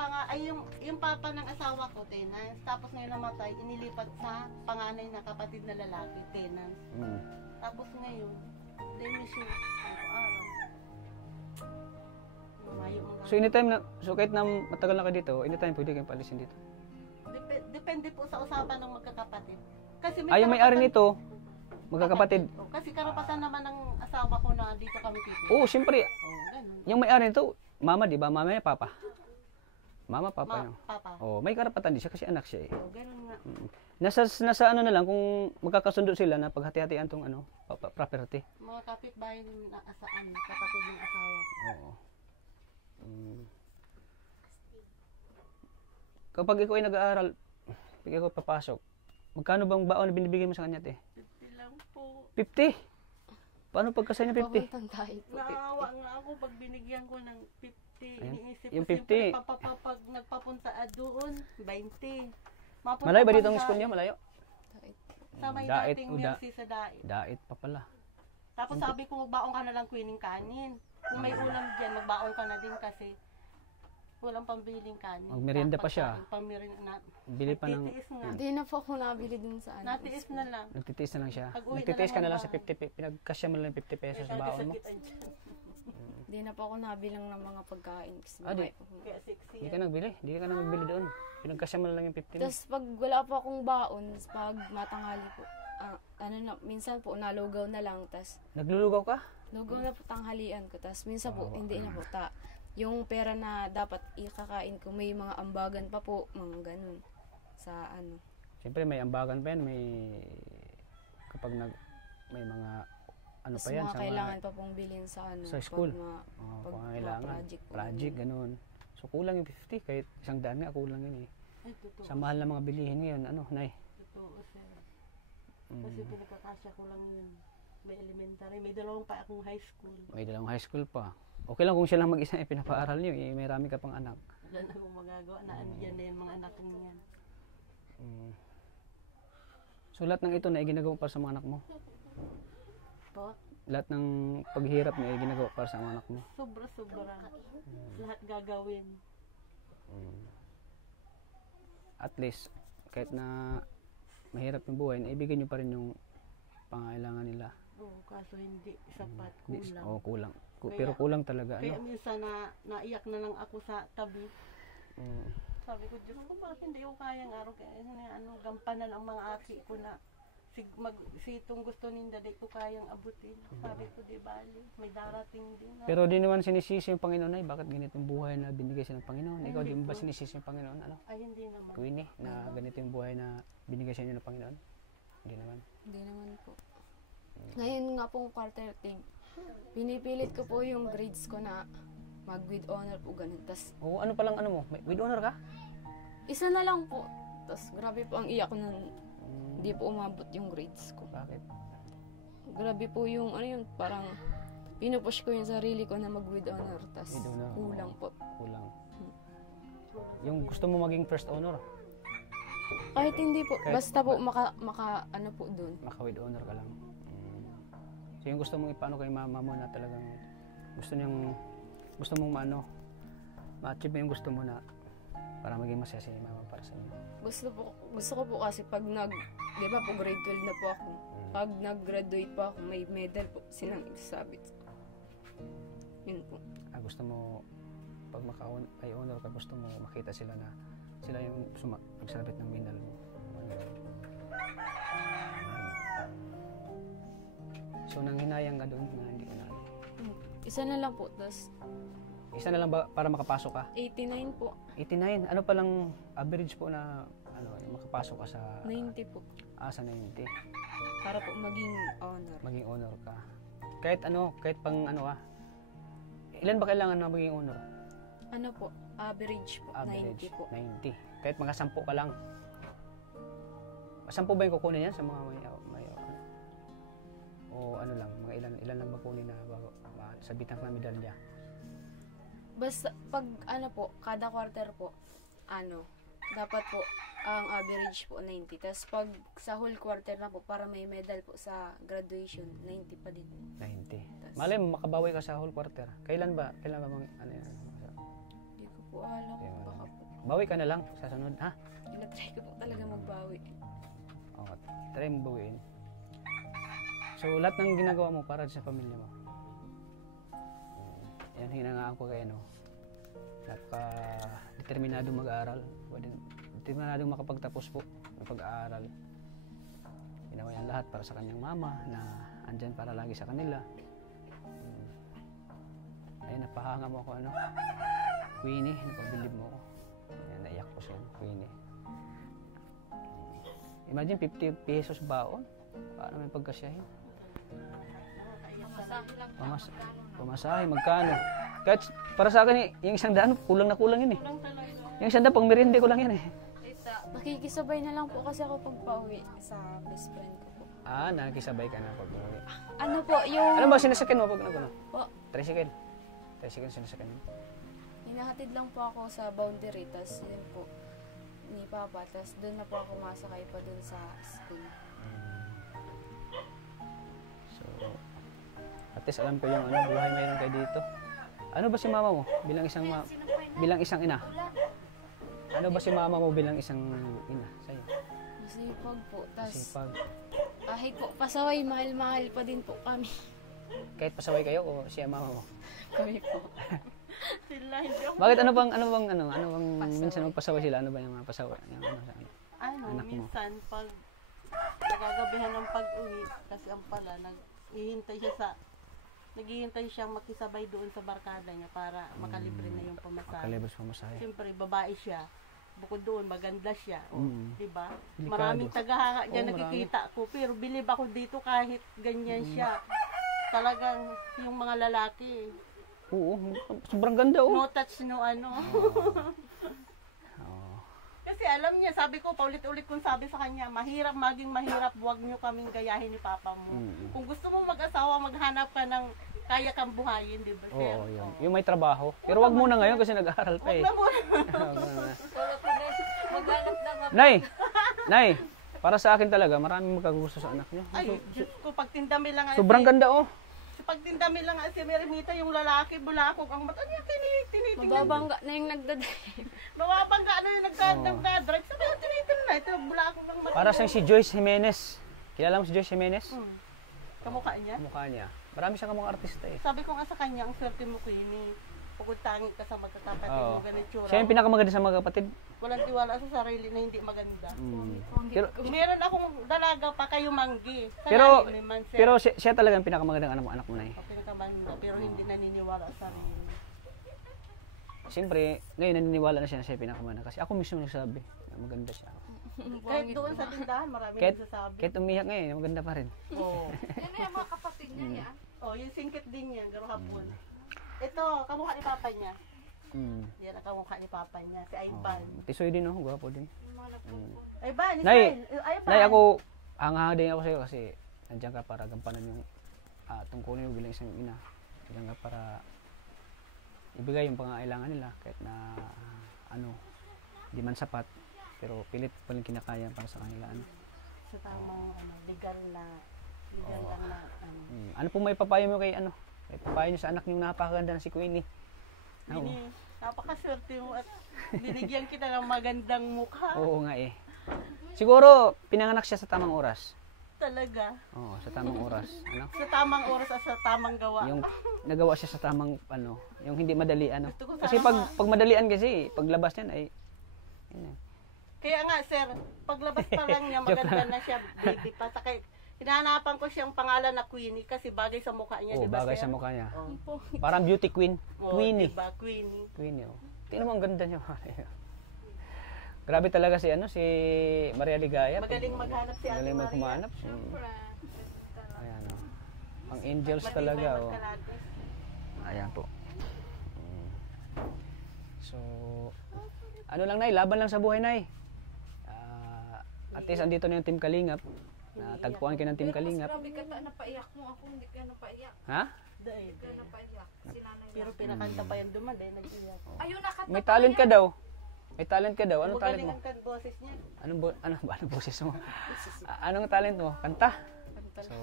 yung papa ng asawa ko, tenants. Tapos ngayon namatay, inilipat sa panganay na kapatid na lalaki, tenants. Tapos ngayon, demisyon, araw-araw. Lumayo mga. So anytime na, so kahit na matagal na kayo dito, anytime pwede kayong paalisin dito. Depende po sa usapan ng magkakapatid. Kasi Yung may-ari nito, magkakapatid. Kasi karapatan naman ng asawa ko na dito kami titira. Oo, siyempre. Oh, ganun. Yung may-ari nito, mama, di ba? Mama niya, papa. Mama, papa niyo. Papa. Oh, may karapatan din siya kasi anak siya eh. O, ganun nga. Nasa ano na lang kung magkakasundo sila na paghati-hatian tong ano, property. Mga kapitbahay din na asaan, kapatid yung asawa. Oo. Kapag ikaw ay nag-aaral, pag ikaw papasok, magkano bang baon na binibigay mo sa kanya, te? 50 lang po. 50? Paano pagkasya niya 50? Papuntang tayo po. Naawa nga ako pag binigyan ko ng 50. Ayan. Iniisip Yung ko 50. siyempre pag nagpapunta doon, 20. Mapunta Malayo ba pa dito ang sa- school niya? Malayo? Sa may Dait, dating uda. Mercy sa Dait. Dait pa pala. Tapos sabi ko, magbaon ka na lang Queening kanin. Kung may ulam dyan, magbaon ka na din kasi walang pambiling kanin. Magmerienda pa Dapat siya. kanin, pamerienda na. Bili pa ng... Titiis nga. Hindi na po ako nabili dun sa ano. Natiis na lang. Nagtitiis na lang siya. Pag-uwi na Nagtitiis ka lang na lang ng sa 50, pinagkasya mo lang yung 50 pesos sa Kaya baon mo. sakitan dyan. Hindi na po ako nabilang ng mga pagkain. Kasi Ah, di. Kaya sexy. Hindi ka nagbili. Hindi ka na magbili doon. Pinagkasya mo lang yung 50 mo. Tapos pag wala po akong baon, pag matanghali po, ano na, minsan po nalugaw na lang, tas Naglulugaw ka? lugaw na po tanghalian ko, tas minsan po Oo. hindi na po yung pera na dapat ikakain ko, may mga ambagan pa po, mga ganun, sa ano. Siyempre may ambagan pa yan. May... Kapag may mga... Ano Tas pa yan? mga Sa kailangan pa pong bilhin sa ano. sa school. pag pag mga kailangan. project po. Project, ganun. So kulang yung 50. Kahit 100 nga, kulang yun eh. Ay, totoo. Sa mahal ng mga bilihin ngayon, ano, Nay? Totoo, sir. Kasi pinagkakasya ko lang yun. May elementary. May dalawang pa akong high school. May dalawang high school pa. Okay lang kung siya lang mag-isa, pinapaaral niyo, eh, may rami ka pang anak. Wala na akong magagawa. Naandyan na yung mga anak kong yan. So lahat ng ito na ginagawa para sa mga anak mo? Po, Lahat ng paghihirap na ginagawa para sa mga anak mo? sobra-sobra. Lahat gagawin. At least, kahit na mahirap yung buhay, naibigay niyo pa rin yung pangailangan nila. Oo, kaso hindi sapat. Kulang. Oo, kulang. Kaya- Pero kulang talaga. Kaya Ano? minsan naiyak na lang ako sa tabi. Mm. Sabi ko, Diyos ko, bakit hindi ko kayang araw? Kaya gampanan ang mga aki ko na sitong gusto ninda, di ko kayang abutin. Sabi ko, di bali, may darating din. Pero di naman sinisisi yung Panginoon ay bakit ganito yung buhay na binigay sa ng Panginoon? Ikaw di mo ba sinisisi yung Panginoon? Ano? Ay, hindi naman. Queenie, na ganito yung buhay na binigay sa inyo ng Panginoon? Hindi naman. Hindi naman po. Ngayon nga pong quarter thing, pinipilit ko po yung grades ko na mag with honor po ganun. Tas Oo, ano palang ano mo? With honor ka? isa na lang po. Tas grabe po ang iyak ko nun. Hindi po umabot yung grades ko. Bakit? Grabe po yung ano yun, parang pinupush ko yung sarili ko na mag with honor. Tas With honor, kulang po. Kulang. Yung gusto mo maging first honor, Kahit hindi po, Kahit- basta po maka ano po dun. maka-with honor ka lang. So yung gusto mong ipano kay mama mo na talagang gusto mong ma-achieve mo yung gusto mo na para maging masaya si mama para sa inyo. Gusto ko po kasi pag di ba po grade 12 na po ako. Pag nag-graduate po ako, may medal po silang isasabit. Yun po. Gusto mo pag may honor ka, gusto mo makita sila na sila yung nagsabit ng medal mo. So nanghinayang ka doon na hindi ko na. Isa na lang po, tas Isa na lang ba para makapasok ka? 89 po, 89. Ano palang average po na makapasok ka sa 90 po. sa 90. Para po maging honor. Maging honor ka. Kahit pang ilan ba kailangan na maging honor? Ano po, average po, Average 90 po. 90. Kahit mga 10 ka lang. 10 ba yung kukunin yan sa mga may o ano lang, mga ilan lang makunin na sabitan ng medalya? Basta pag kada quarter po, dapat po ang average po 90. Tapos pag sa whole quarter na po, para may medal po sa graduation, 90 pa din. 90. Malay mo, makabawi ka sa whole quarter. Kailan ba yan? Hindi ko po alam. Baka po. Bawi ka na lang sa sunod, ha? Try ko po talaga magbawi. Oo, try mo bawiin. So, lahat ng ginagawa mo para sa pamilya mo. Yan, hinangaan ko kayo, Napaka-determinado mag-aaral. Determinado makapagtapos po ng pag-aaral. Ginawa yan lahat para sa kanyang mama na andyan para lagi sa kanila. Ayun, napahanga mo ako, Queenie, napabilib mo ako. Tapos yan, Queenie. Imagine 50 pesos baon. Paano may pagkasyahin? Masahe lang. Pamasahe, magkano? Kahit para sa akin, yung 100, kulang na kulang yun eh. Yung 100, pang merienda ko lang yan eh. Nakikisabay na lang po kasi ako pag pauwi sa best friend ko po. Ah, nakikisabay ka na pag uwi. Ano po, yung... Ano ba sinasakyan mo pag nagano? Po, Tricycle. Tricycle sinasakyan mo. hinahatid lang po ako sa boundary, tas yun po ni Papa, tas doon na po ako masakay pa doon sa school. So, at least alam ko yung ano, buhay mayroon kayo dito. Ano ba si mama mo bilang isang ina? Ano ba si mama mo bilang isang ina sa'yo? Masipag po, tas Masipag. kahit po pasaway, mahal-mahal pa din po kami. Kahit pasaway kayo o siya mama mo? Kami po. Sila, hindi ako. Bakit ano bang minsan magpasaway sila? Ano ba yung mga pasaway? Yung, ano, sa ano? Anak mo. Minsan, pag nagagabihan ng pag-uwi, kasi ang pala, naghihintay siyang makisabay doon sa barkada niya para makalibre na yung pamasahe. Makalibre sa pamasahe. Siyempre, babae siya. Bukod doon, maganda siya. Di ba? Delikado. Maraming tagahanga dyan Oo, nakikita ko. Pero bilib ako dito kahit ganyan siya. Talagang yung mga lalaki. Oo, sobrang ganda oh. No touch, no ano. Oo. Kasi alam niya, sabi ko, paulit-ulit kong sabi sa kanya, maging mahirap, huwag niyo kaming gayahin ni Papa mo. Kung gusto mo mag-asawa, maghanap ka ng kaya kang buhayin, di ba, sir? Oo, yun. Yung may trabaho. Pero wag muna ngayon kasi nag-aaral pa eh. Wag na muna. Wag muna. Maghanap na nga. Nay, para sa akin talaga, maraming magkagusto sa anak niyo. Ay, Diyos ko, pag tindami lang nga Sobrang ganda oh. pag tindami lang nga si Merimita, yung lalaki, bulakog, ang mata niya, tinitingnan. Mababangga na yung nagdadrive. Mababangga na yung nagdadrive. Sabi ko, tinitingnan na, ito, bulakog ng mata. Para sa si Joyce Jimenez. Kilala mo si Joyce Jimenez? Kamukha niya. Mukha niya. Marami siyang kamukha artista eh. Sabi ko nga sa kanya, ang swerte mo, Queenie. Pagod tangi ka sa magkakapatid Oo. mo, ganitsura. Siya yung pinakamaganda sa mga kapatid. Walang tiwala sa sarili na hindi maganda. Pero, Meron akong dalaga pa kayo manggi. Sa pero, lalim, man, sir. pero siya talaga yung pinakamagandang anak mo na eh. O, pinakamaganda, pero hindi naniniwala sa sarili. Siyempre, ngayon naniniwala na siya na siya yung pinakamaganda. Kasi ako mismo nagsabi na maganda siya. Kahit doon sa tindahan, marami Kahit, nagsasabi. kahit umiyak ngayon, maganda pa rin. Oo. Yan na yung mga kapatid niya yan. Oh, yung singkit din niya, garo hapon. Ito, kamukha ni Papa niya. Yan ang kamukha ni Papa niya, si Ivan. Tisoy din oh, gwapo din. Ivan, Nay, Ivan. Nay, ako, hanga din ako sa'yo kasi nandiyan ka para gampanan yung tungkulin mo bilang isang ina. Nandiyan ka para ibigay yung pangangailangan nila kahit na di man sapat pero pilit pa rin kinakaya para sa kanila Sa tamang legal lang na ano po may papayo mo kay may papayo niyo sa anak niyo napakaganda na si Queenie. Queenie, napakaswerte mo at binigyan kita ng magandang mukha. Oo nga eh. Siguro pinanganak siya sa tamang oras. Talaga. Oo, sa tamang oras. Sa tamang oras at sa tamang gawa. Yung nagawa siya sa tamang yung hindi madali Gusto ko Kasi sana pag madalian kasi paglabas niyan ay yun. Kaya nga, sir, paglabas pa lang niya, maganda na siya, baby pa. Saka, hinahanapan ko siyang pangalan na Queenie kasi bagay sa mukha niya, Oo, di ba, bagay sir? sa mukha niya. Oh. Parang beauty queen. Queenie. Diba, Queenie. Queenie, oh. Tingnan mo ang ganda niya. Grabe talaga si si Maria Ligaya. Magaling maghanap si Ate Magaling Maria. maghumanap. Ayan, oh. Ang angels talaga, oh. Ayan po. So, ano lang, Nay, laban lang sa buhay, Nay. At least andito na yung Team Kalingap. Tagpuan kayo ng Team Kalingap. Grabe ka ta, napaiyak mo. Ako hindi ka napaiyak. Ha? Dahil. Hindi ka napaiyak. Si nanay Pero pinakanta pa yan duman, dahil nag-iyak. ayun, nakanta May pa talent yan. ka daw. May talent ka daw. Anong talent Magaling mo? ang boses niya. Anong boses mo? Anong talent mo? Kanta? So,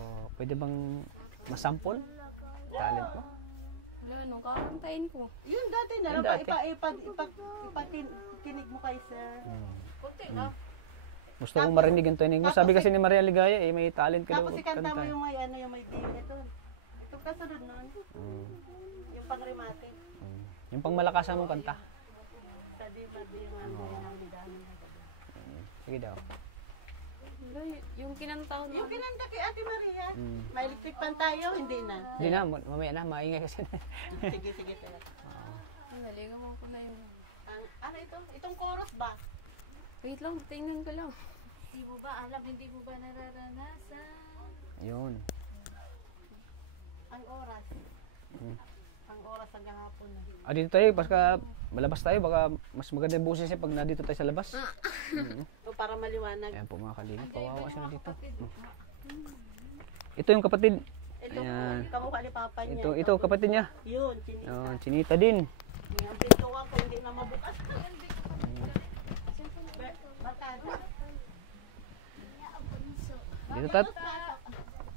pwede bang masample? Talent mo? Wala, no, kakantayin ko. Yun dati na, Yun dati. ipakinig mo kay sir. Kunti lang. Gusto kong marinig ang tunig mo. Sabi kasi ni Maria Ligaya, may talent ka daw. Tapos ikanta mo yung may yung may deal. Ito kasunod nun. Yung pang-remate. Yung pang malakasan mong kanta. Sa diba yung yung ang lidahan. Sige daw. Yung kinantaw na. Yung kinanta kay Ate Maria. May electric pan tayo, hindi na. Hindi na, mamaya na, maingay kasi. Sige, talaga. Naligawan ko na yung... Ano ito? Itong chorus ba? Wait lang, tingnan ko lang. Hindi mo ba alam, hindi mo ba nararanasan? Ayun. Ang oras. Ang oras hanggang hapon na. Dito tayo, baka malabas tayo, baka mas maganda yung boses niya pag nandito tayo sa labas. O para maliwanag. Ayan po mga kalingap, kawawa siya na dito. Ito yung kapatid. Ito Ayan. po, kamukha ni Papa niya. Ito kapatid niya. Yun, Chinita. Oh, Chinita din. Yung pintuan ko hindi na mabukas. Barkada.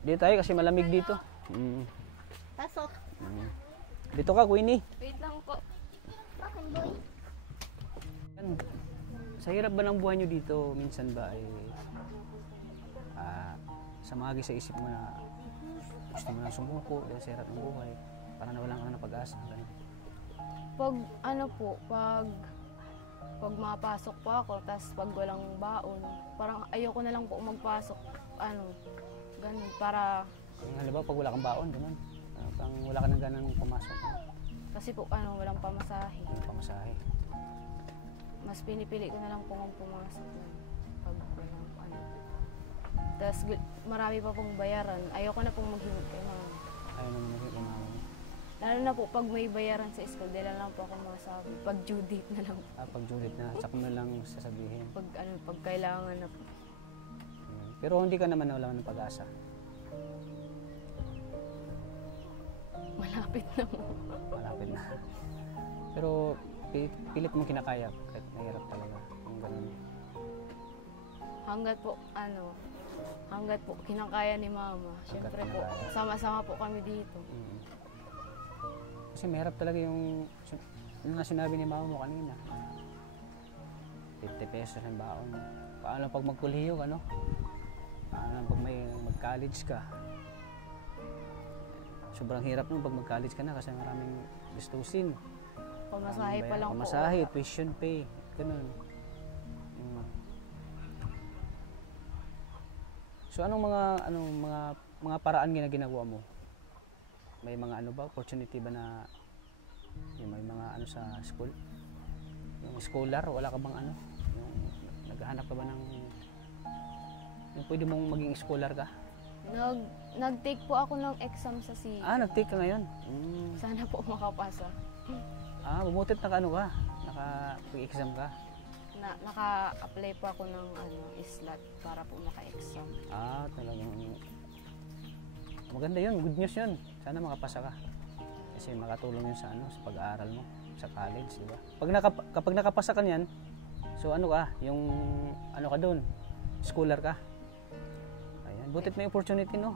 Dito tayo kasi malamig dito. Pasok. Dito ka, Queenie. Wait lang po. Sa hirap ba ng buhay nyo dito, minsan ba ay samagi sa isip mo na gusto mo na sumuko dahil sa hirap ng buhay, parang nawalan ka na ng pag-asa. Ganun. Pag ano po, pag mapasok po ako, tapos pag walang baon, parang ayoko na lang po magpasok, ganun, para, Yung halimbawa pag wala kang baon, ganun. Parang wala ka nang ganang pumasok. kasi po, walang pamasahe. Yung pamasahe. Mas pinipili ko na lang po kung pumasok na, pag walang Tapos marami pa pong bayaran, ayoko na pong maghingi kay mama. Ayaw naman yung mama mo. Lalo na po, pag may bayaran sa school, dahil lang po ako masabi, pag due date na lang, Pag Juliet na, saka mo na lang sasabihin. pag kailangan na po. Pero hindi ka naman nawalan ng pag-asa. Malapit na po. Malapit na. Pero pilit mong kinakaya kahit mahirap talaga. Yung ganun. Hanggat po kinakaya ni mama. Siyempre po, kinakaya. sama-sama po kami dito. Kasi mahirap talaga yung nga sinabi ni mama mo kanina. 50 pesos ang baon. Paano pag magkuliyo ka, no? Paano pag mag-college ka? Sobrang hirap nun pag mag-college ka na kasi maraming gustusin. Pamasahe pa lang po. Pamasahe, tuition pay, ganun. So anong mga paraan ginagawa mo? May mga opportunity ba na may mga sa school? Yung scholar, wala ka bang yung naghahanap ka ba ng yung pwede mong maging scholar ka? Nag-take po ako ng exam sa CE. Nag-take ka ngayon? Sana po makapasa. Bumutit na naka-exam ka? Naka-apply po ako ng slot para po maka-exam. Talagang maganda yun, good news yun. Sana makapasa ka. Kasi makatulong yun sa pag-aaral mo sa college, di ba? Kapag nakapasa ka niyan, so yung ka doon, scholar ka. Ayan, butit may opportunity, no?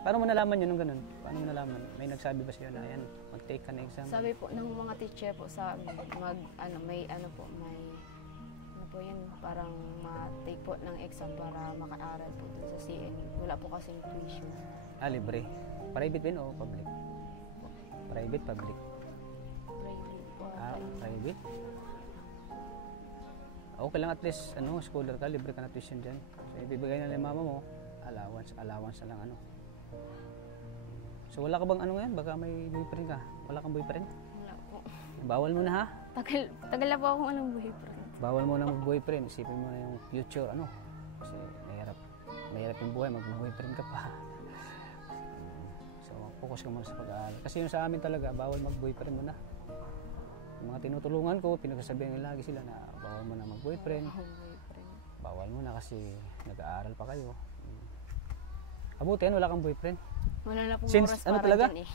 Paano mo nalaman yun nung ganun? Paano mo nalaman? May nagsabi ba sa'yo na ayan, mag-take ka na exam? Sabi po ng mga teacher po sa amin, may yun, parang ma-take po ng exam para maka-aral po dun sa CN. Wala po kasing tuition. Libre. Private din o public? Private, public? Private po. Private? Okay lang at least, scholar ka, libre ka na tuition dyan. So, ibibigay na ng mama mo, allowance na lang So, wala ka bang ngayon? Baka may boyfriend ka? Wala kang boyfriend? Wala po. Bawal mo na, ha? Tagal na po akong boyfriend. Bawal mo na mag-boyfriend. Isipin mo na yung future, Kasi mahirap yung buhay, mag-boyfriend ka pa. So, focus ka muna sa pag-aaral. Kasi yung sa amin talaga, bawal mag-boyfriend mo na. Yung mga tinutulungan ko, pinagsasabihan nila lagi sila na bawal mo na mag-boyfriend. Bawal mo na kasi nag-aaral pa kayo. Mabuti yan, wala kang boyfriend. Wala na pong Since, oras para talaga? dyan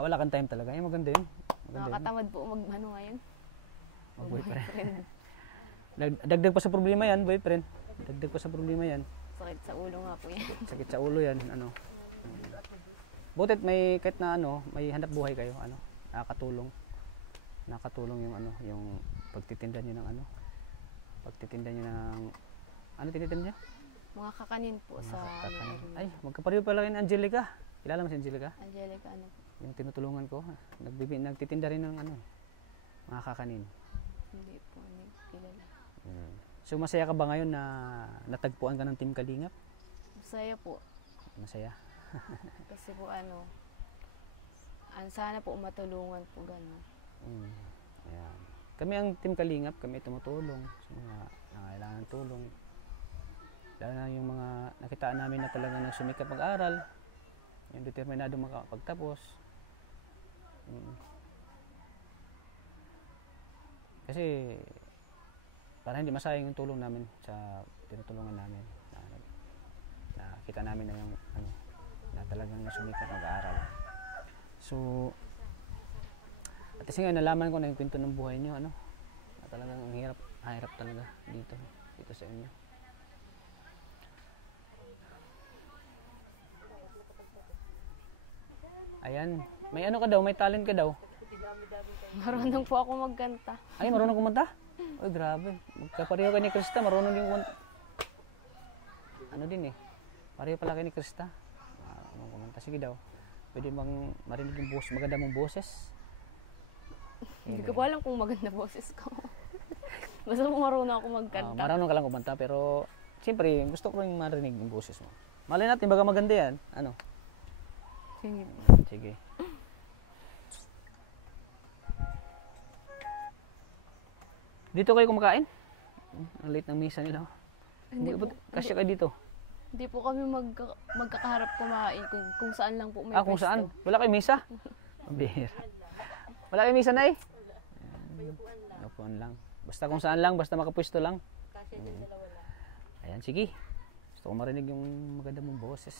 Wala kang time talaga. Yan, maganda yun. Nakakatamad po ngayon. Mag-boyfriend. Dagdag pa sa problema yan, boyfriend. Dagdag pa sa problema yan. Sakit sa ulo nga po yan. Sakit sa ulo yan, Butit may kahit na may hanap buhay kayo, nakakatulong. Nakakatulong yung pagtitinda niyo ng pagtitinda niyo ng tinitinda niyo? Mga kakanin po sa kakanin. Ay, magkapareho pala rin Angelica. Kilala mo si Angelica? Angelica Yung tinutulungan ko, nagtitinda rin ng mga kakanin. Hindi po, hindi kilala. So masaya ka ba ngayon na natagpuan ka ng Team Kalingap? Masaya po. Masaya? Kasi po sana po matulungan po gano'n. Ayan. kami ang Team Kalingap, kami tumutulong sa mga nangailangan ng tulong. Lalo na yung mga nakitaan namin na talaga nagsumikap mag-aral, yung determinado makapagtapos. Kasi para hindi masayang yung tulong namin sa tinutulungan namin. Nakita namin na yung na talagang nasumikap mag-aaral. So at kasi nga nalaman ko na yung kwento ng buhay niyo, na talagang ang hirap talaga dito sa inyo. Ayan, may ano ka daw, may talent ka daw. Marunong po ako magkanta. Ay, marunong kumanta? Ay, grabe. Magkapareho kayo ni Krista, marunong din kumanta. Ano din pareho pala kayo ni Krista. Marunong kumanta. Sige daw. Pwede bang marinig yung boses, maganda mong boses? Hindi ko po alam kung maganda boses ko. Basta po marunong ako magkanta. Marunong ka lang kumanta, pero siyempre, gusto ko rin marinig yung boses mo. Malay natin, baga maganda yan. Ano? Sige. Sige. Dito kayo kumakain? Ang late ng misa nila. Hindi po, kasya kayo dito? Hindi po kami magkakaharap kumain kung saan lang po may kung pwesto. saan? Wala kayo misa? Mabihira. Wala kayo misa na Upuan lang. Basta kung saan lang, basta makapwesto lang. Ayan, sige. Gusto ko marinig yung maganda mong boses.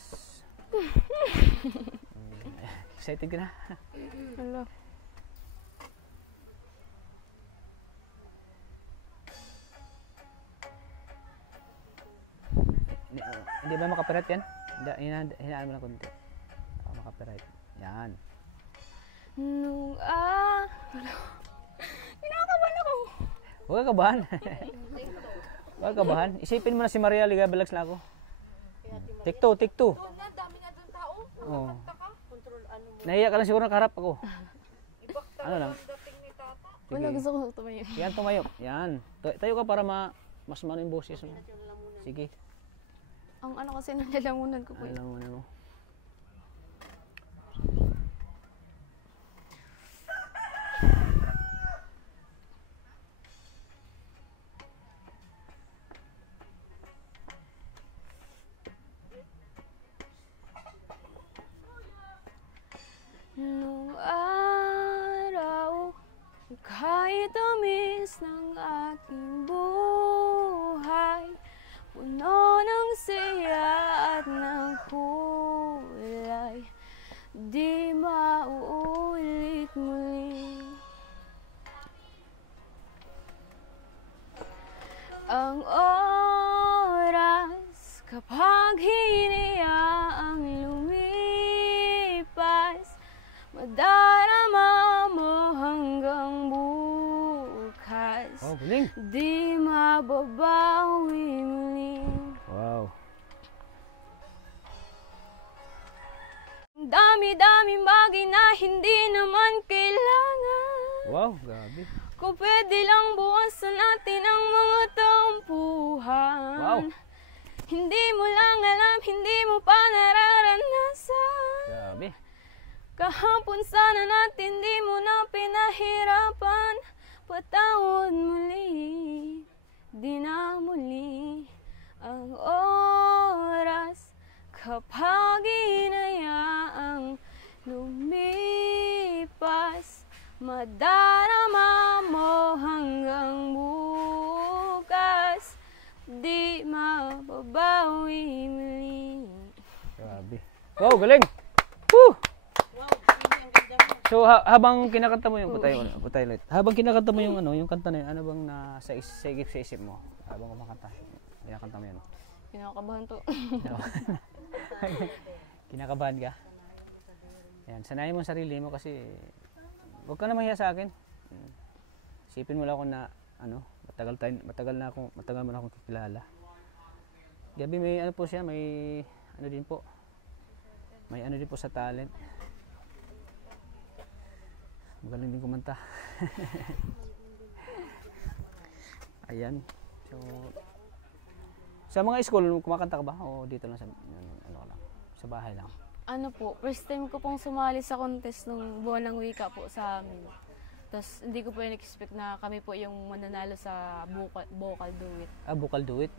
Excited ka na? Hello. Hindi ba makapiright yan? Hinaan mo lang konti. Makapiright. Yan. Kinakabahan ako. Huwag ka kabahan. Huwag ka kabahan. Isipin mo na si Maria, ligabalags na ako. Take two. Doon nga, dami nga doon tao. Oo. Bakta ka. Nahiya ka lang siguro nakaharap ako. Ibakta Ano lang? ang dating ni tata. Wala, gusto ko tumayo. Yan, tumayo. Yan. Tayo ka para mas mano yung boses mo. Sige. Ang kasi nalalamunan ko po. Alam mo na mo. Nung araw, kahit tamis ng aking buhay, puno ng saya at ng kulay, di mauulit muli. Ang oras kapag hiniyaang lumipas, madarama mo hanggang bukas. Oh, galing. Di mababawi muli. Wow. Dami-daming bagay na hindi naman kailangan. Wow, grabe. Kung pwede lang buwasan natin ang mga tampuhan. Wow. Hindi mo lang alam, hindi mo pa nararanasan. Grabe. Kahapon sana natin di mo na pinahirapan. Patawad muli, di na muli ang oras kapag inayaang lumipas. Madarama mo hanggang bukas, di mababawi muli. Grabe. Wow, galing. Woo! So habang kinakanta mo yung putay ulit. Habang kinakanta mo yung yung kanta na yun, ano bang nasa isip mo habang kumakanta? Kinakanta mo yun. Kinakabahan to. Kinakabahan ka? Ayan, sanayin mo ang sarili mo kasi huwag ka na mahiya sa akin. Isipin mo lang ako na matagal mo na akong kakilala. Gabi may po siya, may din po sa talent. Magaling din kumanta. Ayan. So sa mga school kumakanta ka ba o dito lang sa bahay lang? Ano po, first time ko pong sumali sa contest nung buwan ng wika po sa amin. Tapos hindi ko po in-expect na kami po yung mananalo sa vocal duet Vocal duet.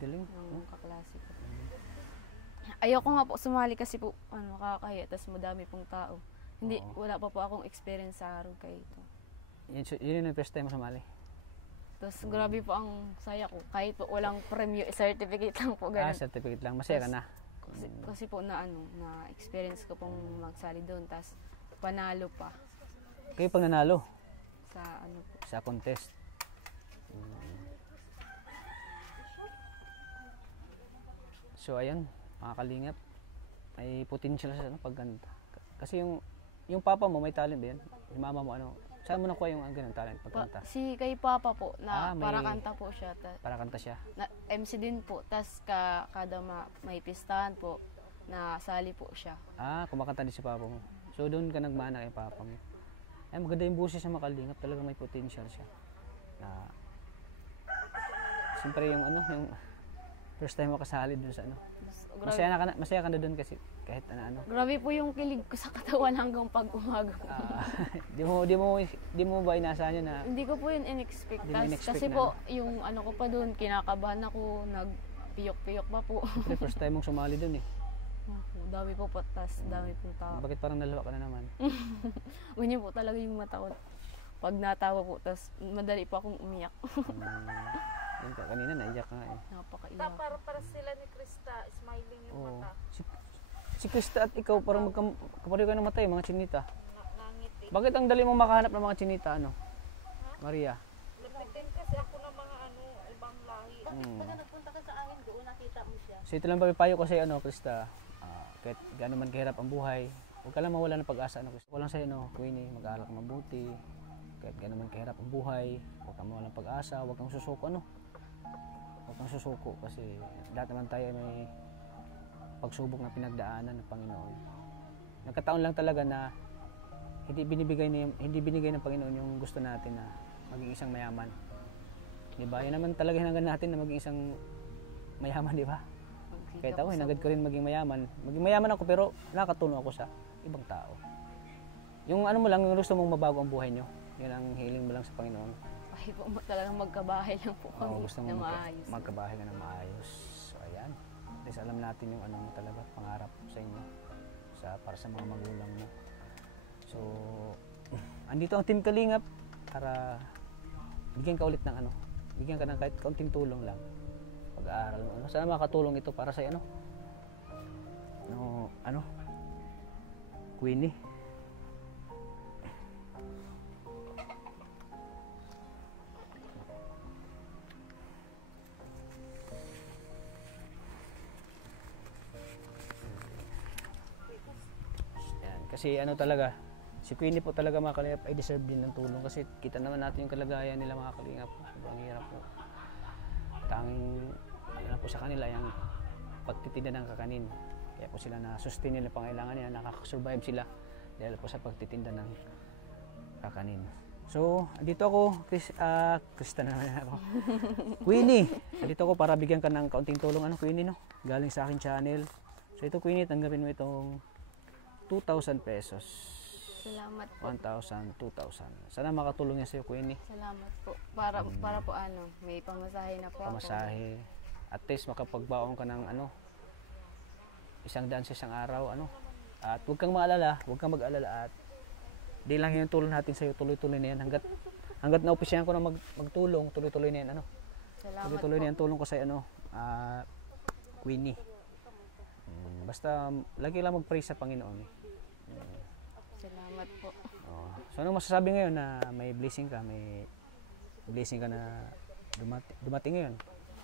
Galing. ng kaklase ko. Ayoko nga po sumali kasi po nakakahiya, tapos madami pong tao. Hindi, Oo. wala pa po akong experience sa araw kayo ito. Yun yung first time mo sumali. Tapos grabe po ang saya ko. Kahit po walang premyo, certificate lang po ganun. Certificate lang. Masaya ka na. Kasi po na experience ko pong magsali doon. Tapos panalo pa Kayo pag nanalo sa po. sa contest. So ayan, mga kalingap, may potential sa pagkanta. Kasi yung papa mo may talent ba yan? Yung mama mo saan mo nakuha yung ganun talent pagkanta? Si kay Papa po, na may- para kanta po siya. Para kanta siya. Na, MC din po. Tapos kada may pistahan po, na sali po siya. Kumakanta din si papa mo. So doon ka nagmana kay papa mo. Ay maganda yung boses ng makalingap, talagang may potential siya. Siyempre yung yung first time mo kasali doon sa Masaya ka na doon kasi kahit Grabe po yung kilig ko sa katawan hanggang pag umaga. Di mo ba inasahan yun na Hindi ko po yun in-expect. Hindi mo in-expect Kasi na po, yung ko pa doon, kinakabahan ako, nagpiyok-piyok pa po. siyempre first time mong sumali doon eh. Dami po patas, dami pong tao. Bakit parang nalawa ka na naman? Ganyan po talaga yung mata ko. Pag natawa po, tas madali po akong umiyak. Yun ka, kanina naiyak ka nga eh. Napakaiyak. Para sila ni Krista, smiling yung Oo. mata. Si Krista at ikaw parang kapareho kayo ng mata mga chinita. Nangiti. Bakit ang dali mo makahanap ng mga chinita Maria? Lapitin kasi ako ng mga ibang lahi. Pag nagpunta ka sa akin doon, nakita mo siya. So ito lang papayo ko sa'yo Krista. Kahit gaano man kahirap ang buhay, huwag ka lang mawala ng pag-asa Krista. Walang sa'yo Queenie, mag-aaral ka mabuti. Kahit gaano man kahirap ang buhay, huwag kang mawala ng pag-asa, huwag kang susuko Huwag kang susuko kasi lahat naman tayo may pagsubok na pinagdaanan ng Panginoon. Nagkataon lang talaga na hindi binigay ng Panginoon yung gusto natin na maging isang mayaman. Di ba? Yan naman talaga hinanggan natin na maging isang mayaman, di ba? Kahit ako, hinangad ko rin maging mayaman. Maging mayaman ako pero nakatulong ako sa ibang tao. Yung mo lang, yung gusto mong mabago ang buhay nyo. Yun ang hiling mo lang sa Panginoon. Ay po, talagang magkabahay lang po kami Gusto mo na maayos. magkabahay ka na maayos. So ayan. At least alam natin yung mo talaga, pangarap sa inyo. Para sa mga magulang mo. So, andito ang Team Kalingap para bigyan ka ulit ng bigyan ka ng kahit kaunting tulong lang. Pag-aaral mo. Sana makatulong ito para sa Queenie. Kasi talaga, si Queenie po talaga mga kalingap ay deserve din ng tulong kasi kita naman natin yung kalagayan nila mga kalingap. Sobrang hirap po. Tanging po sa kanila yung pagtitinda ng kakanin. Kaya po sila na-sustain nila pangailangan nila, nakakasurvive sila dahil po sa pagtitinda ng kakanin. So, andito ako, Krista na naman ako. Queenie, andito ako para bigyan ka ng kaunting tulong Queenie galing sa akin channel. So ito Queenie, tanggapin mo itong 2,000 pesos. Salamat po. 1,000, 2,000. Sana makatulong yan sa'yo, Queenie. Salamat po. Para po may pamasahe na po Pamasahe. At least makapagbaon ka ng 100 sa isang araw. At huwag kang mag-alala. At di lang yung tulong natin sa'yo. Tuloy-tuloy na yan. Hanggat na-opisyahan ko na magtulong, tuloy-tuloy na yan. Salamat Tuloy-tuloy po. na yan tulong ko sa'yo, Queenie. Basta lagi lang mag-pray sa Panginoon. Salamat po. So anong masasabi ngayon na may blessing ka na dumating ngayon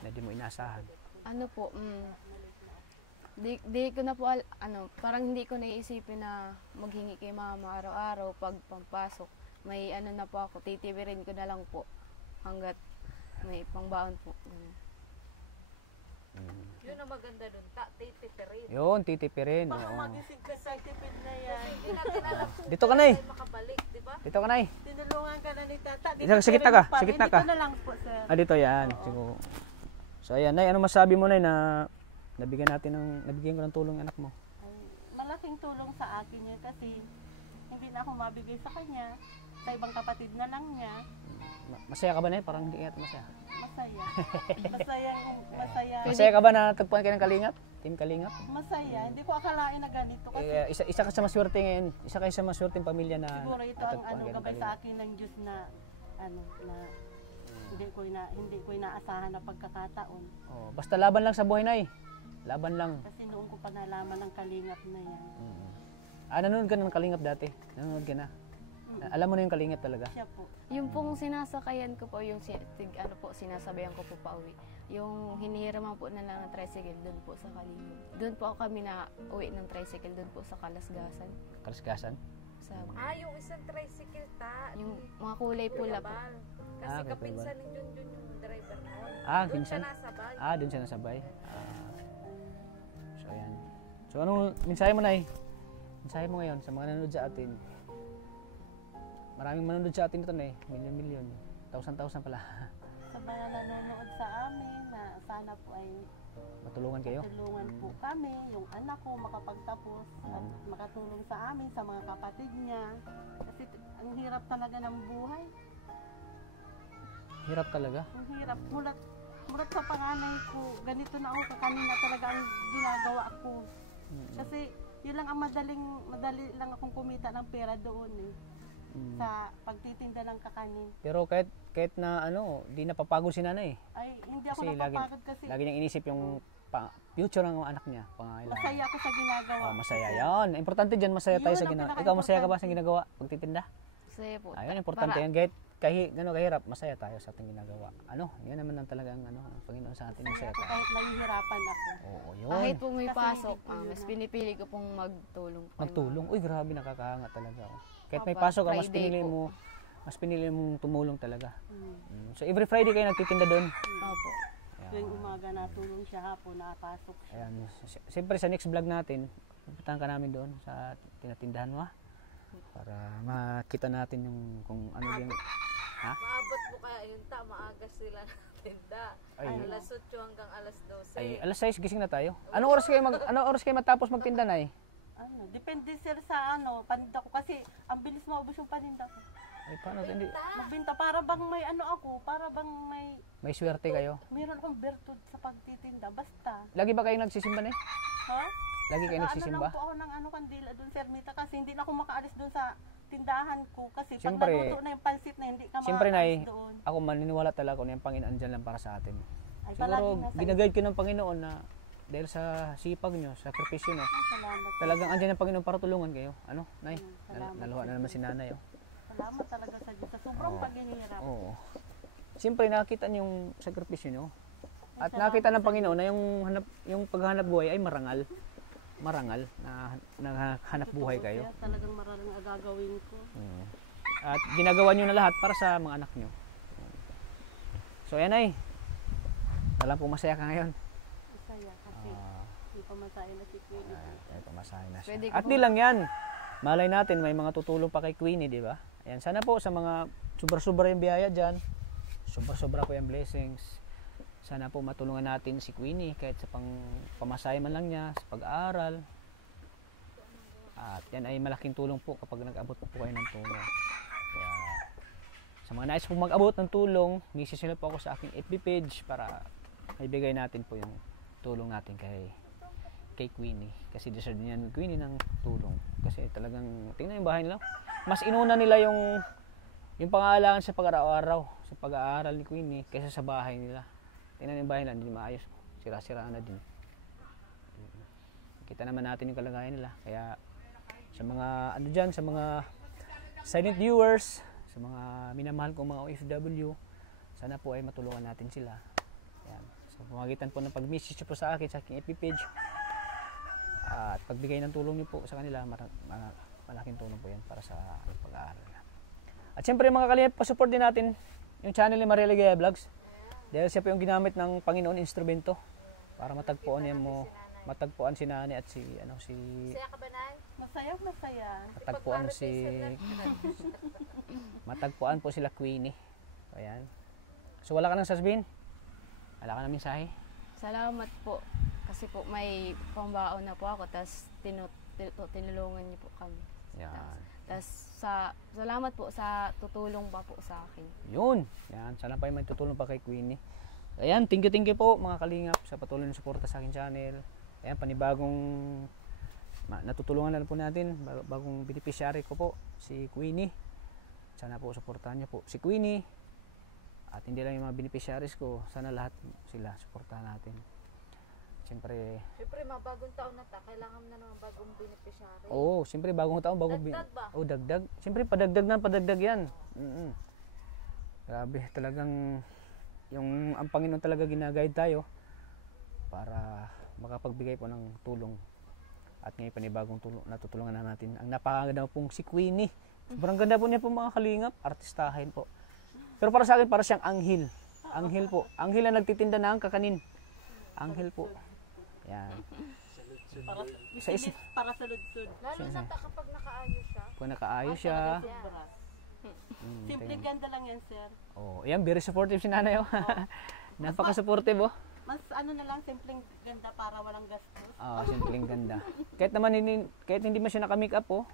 na di mo inaasahan? Di ko na po parang hindi ko naiisipin na maghingi kay mama araw-araw pag pampasok. May na po ako, titibirin ko na lang po hanggat may pangbaon po. Yun ang maganda dun, titipirin. Yun, titipirin. Baka magising ka sa tipid na yan. Hindi natin alam kung Dito ka, Nay. makabalik, di ba? Dito ka, Nay. Tinulungan ka na ni Tata. Sa gitna ka, sa gitna ka. Dito na lang po, sir. Dito yan. Siguro. So ayan, Nay, ano masabi mo, Nay, na nabigyan ko ng tulong yung anak mo? Malaking tulong sa akin yun kasi hindi na ako mabigay sa kanya. sa ibang kapatid na lang niya. Masaya ka ba, Nay? Parang hindi yata masaya. Masaya. Masaya. Masaya ka ba na tagpuan kayo ng Kalingap? Team Kalingap? Masaya. Hindi ko akalain na ganito kasi Isa ka sa maswerte ngayon. Isa kayo sa maswerteng pamilya na siguro ito ang natagpuan kayo ng gabay Kalingap. sa akin ng Diyos na hindi ko inaasahan na pagkakataon. Oh, basta laban lang sa buhay, Nay. Laban lang. Kasi noon ko pa nalaman ng Kalingap na yan. Nanonood ka ng Kalingap dati? Nanonood ka na? Alam mo na yung Kalingap talaga? Siya po. Yung pong sinasakayan ko po, yung sinasabayan ko po pa uwi. Yung hinihiraman po na lang ng tricycle doon po sa Kalingap. Doon po kami na uwi ng tricycle doon po sa Kalasgasan. Kalasgasan? Sa, Yung isang tricycle yung mga kulay pula po. Bal. Kasi Ah, kay kapinsan ni Junjun yung driver noon. Pinsan? Doon siya nasabay. Doon siya nasabay. So, ayan. So, anong mensahe mo, Nay? Mensahe mo ngayon sa mga nanonood sa atin? Maraming manonood sa atin ito, Nay. Milyon-milyon. Thousand pala. Sa mga nanonood sa amin na sana po ay Matulungan kayo? tulungan po kami, yung anak ko makapagtapos at makatulong sa amin, sa mga kapatid niya. Kasi ang hirap talaga ng buhay. Hirap talaga. Ang hirap. Mulat sa panganay ko, ganito na ako, kanina talaga ang ginagawa ko. Kasi yun lang ang madali lang akong kumita ng pera doon eh. Sa pagtitinda ng kakanin. Pero kahit na di napapagod si nanay. Ay, hindi ako Kasi napapagod kasi lagi niyang inisip yung future ng anak niya. Pangailangan. masaya ako sa ginagawa. Masaya yan. Importante dyan, masaya tayo Yun sa ang ginagawa. pinaka-importante. Ikaw masaya ka ba sa ginagawa? Pagtitinda? Masaya po. Ayun, importante yan. Kahit kahirap, masaya tayo sa ating ginagawa. Yan naman ang talagang ang Panginoon sa atin, masaya tayo. Kahit nahihirapan ako. Oo, yun. Kahit po may Kasi pasok, hindi po yun, mas pinipili ko pong magtulong po. Magtulong. Uy, grabe, nakakahanga talaga. Kahit may Papa, pasok ka, Friday po. mas pinili mong tumulong talaga. So every Friday kayo nagtitinda doon? Opo. Tuwing umaga natulong siya, hapon napasok siya. Ayan. Siyempre sa next vlog natin, pupuntahan ka namin doon sa tinatindahan mo, ha? Para makita natin yung kung ano yung... Ha? Maabot mo kaya yung maaga sila tinda. Ay. Alas 8 hanggang alas 12. Ay, alas 6 gising na tayo. Anong oras kayo matapos magtinda, Nay? Depende sir sa paninda ko kasi ang bilis maubos yung paninda ko. Ay, paano? Hindi. Magbenta para bang may para bang May swerte kayo. meron akong bertud sa pagtitinda. Basta. Lagi ba kayo nagsisimba, Nay? Ha? Lagi kayo nagsisimba? lang po ako ng kandila doon, Sir Mita, kasi hindi na ako makaalis doon sa tindahan ko. Kasi Siyempre, pag naluto na yung pansit na hindi ka Siyempre, Nay, makaalis doon. ako maniniwala talaga kung yung Panginoon dyan lang para sa atin. Ay, Siguro, palaging nasa ginaguide ko ng Panginoon na dahil sa sipag nyo, sakripisyo nyo, Salamat. talagang andyan ang Panginoon para tulungan kayo. Ano, Nay? Salamat. Naluha na naman si Nanay, oh. Salamat talaga sa Diyos. Sa sobrang paghihirap. Oo. Siyempre, nakita niyo yung sakripisyo nyo. At Salamat nakita ng Panginoon na yung paghanap buhay ay marangal. Marangal na naghanap buhay kayo. Kaya talagang maraming ang gagawin ko. At ginagawa nyo na lahat para sa mga anak nyo. So, ayan ay. Alam kong masaya ka ngayon. Masaya kasi hindi pa masaya na si Queenie. Ay, pamasahe na siya. Pwede ko At di lang yan. Malay natin, may mga tutulong pa kay Queenie, di ba? Ayan, sana po sa mga sobra-sobra yung biyaya dyan. Sobra-sobra po yung blessings. Sana po matulungan natin si Queenie kahit sa pamasahe man lang niya, sa pag-aaral. At yan ay malaking tulong po kapag nag-abot po kayo ng tulong. Kaya sa mga nais po mag-abot ng tulong, message nila po ako sa aking FB page para maibigay natin po yung tulong natin kay Queenie. Kasi deserve niya ni Queenie ng tulong. Kasi talagang, tingnan yung bahay nila. Mas inuna nila yung pangangailangan sa pag-araw-araw, sa pag-aaral ni Queenie kaysa sa bahay nila. Tingnan yung bahay nila, hindi maayos. Sira-siraan na din. Kita naman natin yung kalagayan nila. Kaya sa mga sa mga silent viewers, sa mga minamahal kong mga OFW, sana po ay matulungan natin sila. Ayan. So pamagitan po ng pag-message po sa akin sa aking FB page at pagbigay ng tulong niyo po sa kanila, malaking tulong po yan para sa pag-aaral nila. At siyempre mga kalingap, pa-support din natin yung channel ni Maria Ligaya Vlogs dahil siya po yung ginamit ng Panginoon instrumento para matagpuan si Nani at si Masaya ka ba, Nay? Masaya. matagpuan po sila Queenie. Ayan. So wala ka nang sasabihin? Wala ka nang mensahe? Salamat po. Kasi po may pambaon na po ako, tapos tinulungan niyo po kami. Yan. Tas salamat po sa tutulong pa po sa akin. Yun. Yan. Sana pa may tutulong pa kay Queenie. Ayan, thank you po mga kalingap sa patuloy na suporta sa aking channel. Ayan, panibagong natutulungan na po natin. Bagong beneficiary ko po, si Queenie. Sana po suportahan niyo po si Queenie. At hindi lang yung mga beneficiaries ko, sana lahat sila suportahan natin. Siyempre, bagong taon na kailangan na ng bagong beneficiary. oo, siyempre bagong taon, bagong Dagdag ba? oh, dagdag. Siyempre padagdag yan. Grabe, talagang ang Panginoon talaga ginaguide tayo para makapagbigay po ng tulong. At ngayon panibagong tulong natutulungan na natin. Ang napakaganda pong si Queenie. Sobrang ganda po niya po mga kalingap, artistahin po. Pero para sa akin, para siyang anghel. Anghel po. Anghel na nagtitinda ng kakanin. Anghel po. Yan. Para sa ludsud. Lalo na kapag nakaayos siya. Kung nakaayos siya. Sobra. Simpleng ganda lang yan, sir. Oh, yan, very supportive si nanay. Oh. Napaka-supportive, oh. Mas ano na lang, simpleng ganda para walang gastos. Ah, simpleng ganda. Kahit naman kahit hindi man siya naka-make up, oh.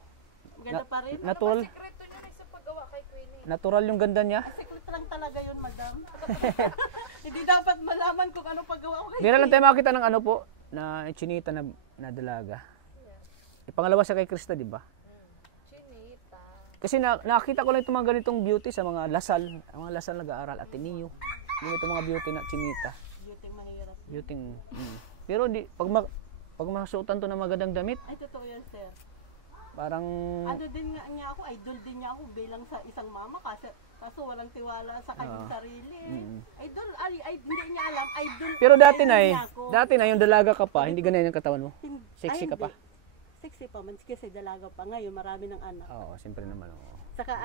Ganda pa rin. Natural. Sekreto niya na sa paggawa kay Queenie. Natural yung ganda niya. Secret lang talaga yun, madam. Hindi dapat malaman kung ano paggawa ko. Bira lang tayo makakita ng ano po, na chinita na dalaga. Ipangalawa sa kay Krista, di ba? Chinita. Kasi nakita ko lang itong mga ganitong beauty sa mga Lasal. Ang mga Lasal nag-aaral, Ateneo. Yun itong mga beauty na chinita. Beauty mahirap. Beauty. Pero pag masuotan to ng magandang damit, Ay, totoo yan, sir. parang Ano din nga niya ako, idol din niya ako bilang sa isang mama kaso walang tiwala sa kanyang sarili. Idol, hindi niya alam, idol. Pero dati idol na niya ako. dati na yung dalaga ka pa, hindi ganyan yung katawan mo. Sexy ka pa. Sexy pa man kasi dalaga pa ngayon, marami ng anak. Oo, siyempre naman. Oo. Saka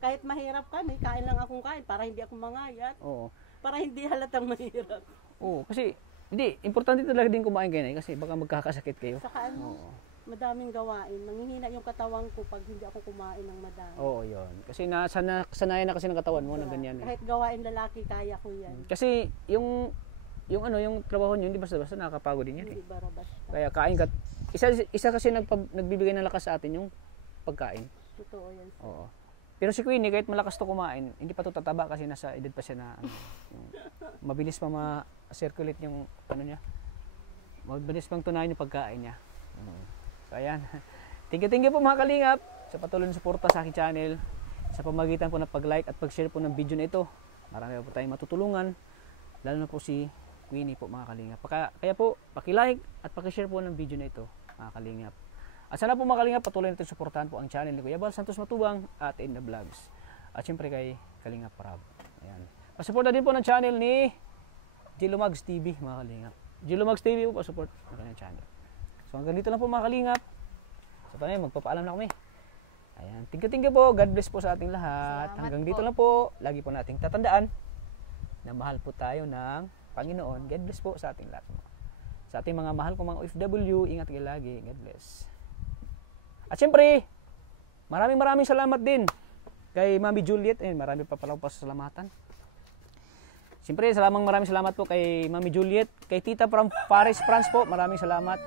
kahit mahirap kami, kain lang akong kain para hindi ako mangayat, Oo. para hindi halatang mahirap. Oo, kasi hindi importante talaga din kumain kayo na kasi baka magkakasakit kayo. Saka Oo. madaming gawain, nanghihina yung katawan ko pag hindi ako kumain ng madami. Oo, 'yon. Kasi sanayan na kasi ng katawan mo na ganyan. Kahit gawain lalaki, kaya ko yan. Kasi yung trabaho niyo hindi basta-basta nakakapagod din yan. Hindi bara-basta. Kaya kain ka. Isa kasi nagbibigay ng lakas sa atin yung pagkain. Totoo yan. Oo. Pero si Queenie kahit malakas to kumain, hindi pa to tataba kasi nasa edad pa siya na yung mabilis pa ma-circulate yung niya. Mabilis pang tunayan yung pagkain niya. So ayan. Thank you po mga kalingap sa patuloy na suporta sa aking channel. Sa pamagitan po ng pag-like at pag-share po ng video na ito. Marami po tayong matutulungan. Lalo na po si Queenie po mga kalingap. Kaya po, paki-like at paki-share po ng video na ito mga kalingap. At sana po mga kalingap, patuloy natin suportahan po ang channel ni Kuya Bal Santos Matubang at In The Vlogs. At syempre kay Kalingap Parab. Ayan. Pasuporta din po ng channel ni Jilumags TV mga kalingap. Jilumags TV po pasupport ng kanyang channel. So hanggang dito lang po mga kalingap. So tayo magpapaalam na kami. Ayan. Thank you po. God bless po sa ating lahat. Salamat Hanggang po. dito lang po. Lagi po nating tatandaan na mahal po tayo ng Panginoon. God bless po sa ating lahat. Sa ating mga mahal kong mga OFW, ingat kayo lagi. God bless. At syempre, maraming salamat din kay Mami Juliet. Marami pa pala pasalamatan. Siyempre, maraming salamat po kay Mami Juliet, kay Tita from Paris, France po. Maraming salamat.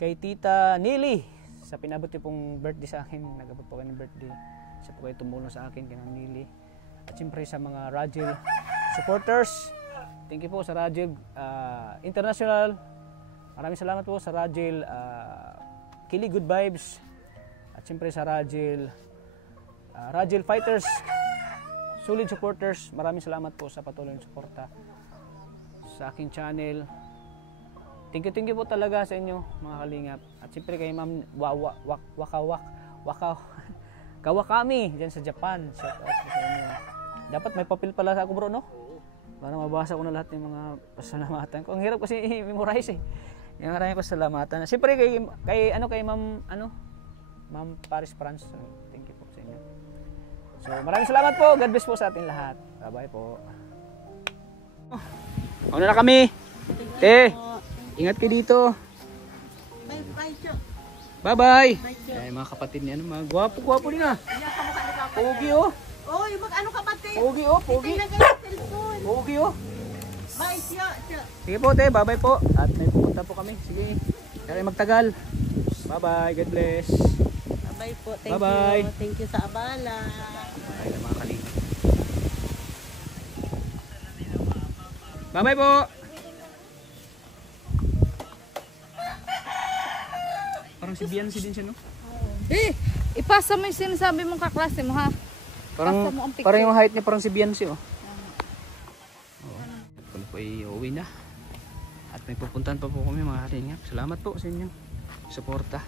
Kay Tita Nili sa pinabot niyo pong birthday sa akin. Nagabot po kayo ng birthday. Siya po kayo tumulong sa akin, kay Ma'am Nili. At siyempre sa mga Rajil supporters. Thank you po sa Rajil International. Maraming salamat po sa Rajil Kili Good Vibes. At siyempre sa Rajil Fighters, solid supporters. Maraming salamat po sa patuloy na suporta sa aking channel. Thank you po talaga sa inyo mga kalingap. At siyempre kay Ma'am Kawakami dyan sa Japan. Shout out sa inyo. Dapat may papel pala sa ako bro, no? Para mabasa ko na lahat ng mga pasalamatan ko. Ang hirap kasi i-memorize eh. Yung maraming pasalamatan. Siyempre kay Ma'am Paris France. Thank you po sa inyo. So maraming salamat po. God bless po sa ating lahat. Bye-bye po. Una na kami. Ingat kayo dito. Bye-bye. Ay, mga kapatid niya, mga gwapo din ah. Pogi oh. Oh, yung mag-ano kapatid? Pogi oh, pogi. Pogi oh. Bye, siya. Sige po, bye-bye po. At may pupunta po kami. Sige, kaya magtagal. Bye-bye, God bless. Bye po. Thank Bye-bye. you. Thank you sa abala. Ay, mga kalingap. Bye-bye po! Parang si Biancy din siya, no? Ipasa mo yung sinasabi mong kaklase mo, ha? Parang, Pasa mo ang picture. parang yung height niya parang si Biancy, oh. Oo. Kami po ay uuwi na. At may pupuntahan pa po kami mga kalingap. Salamat po sa inyong suporta.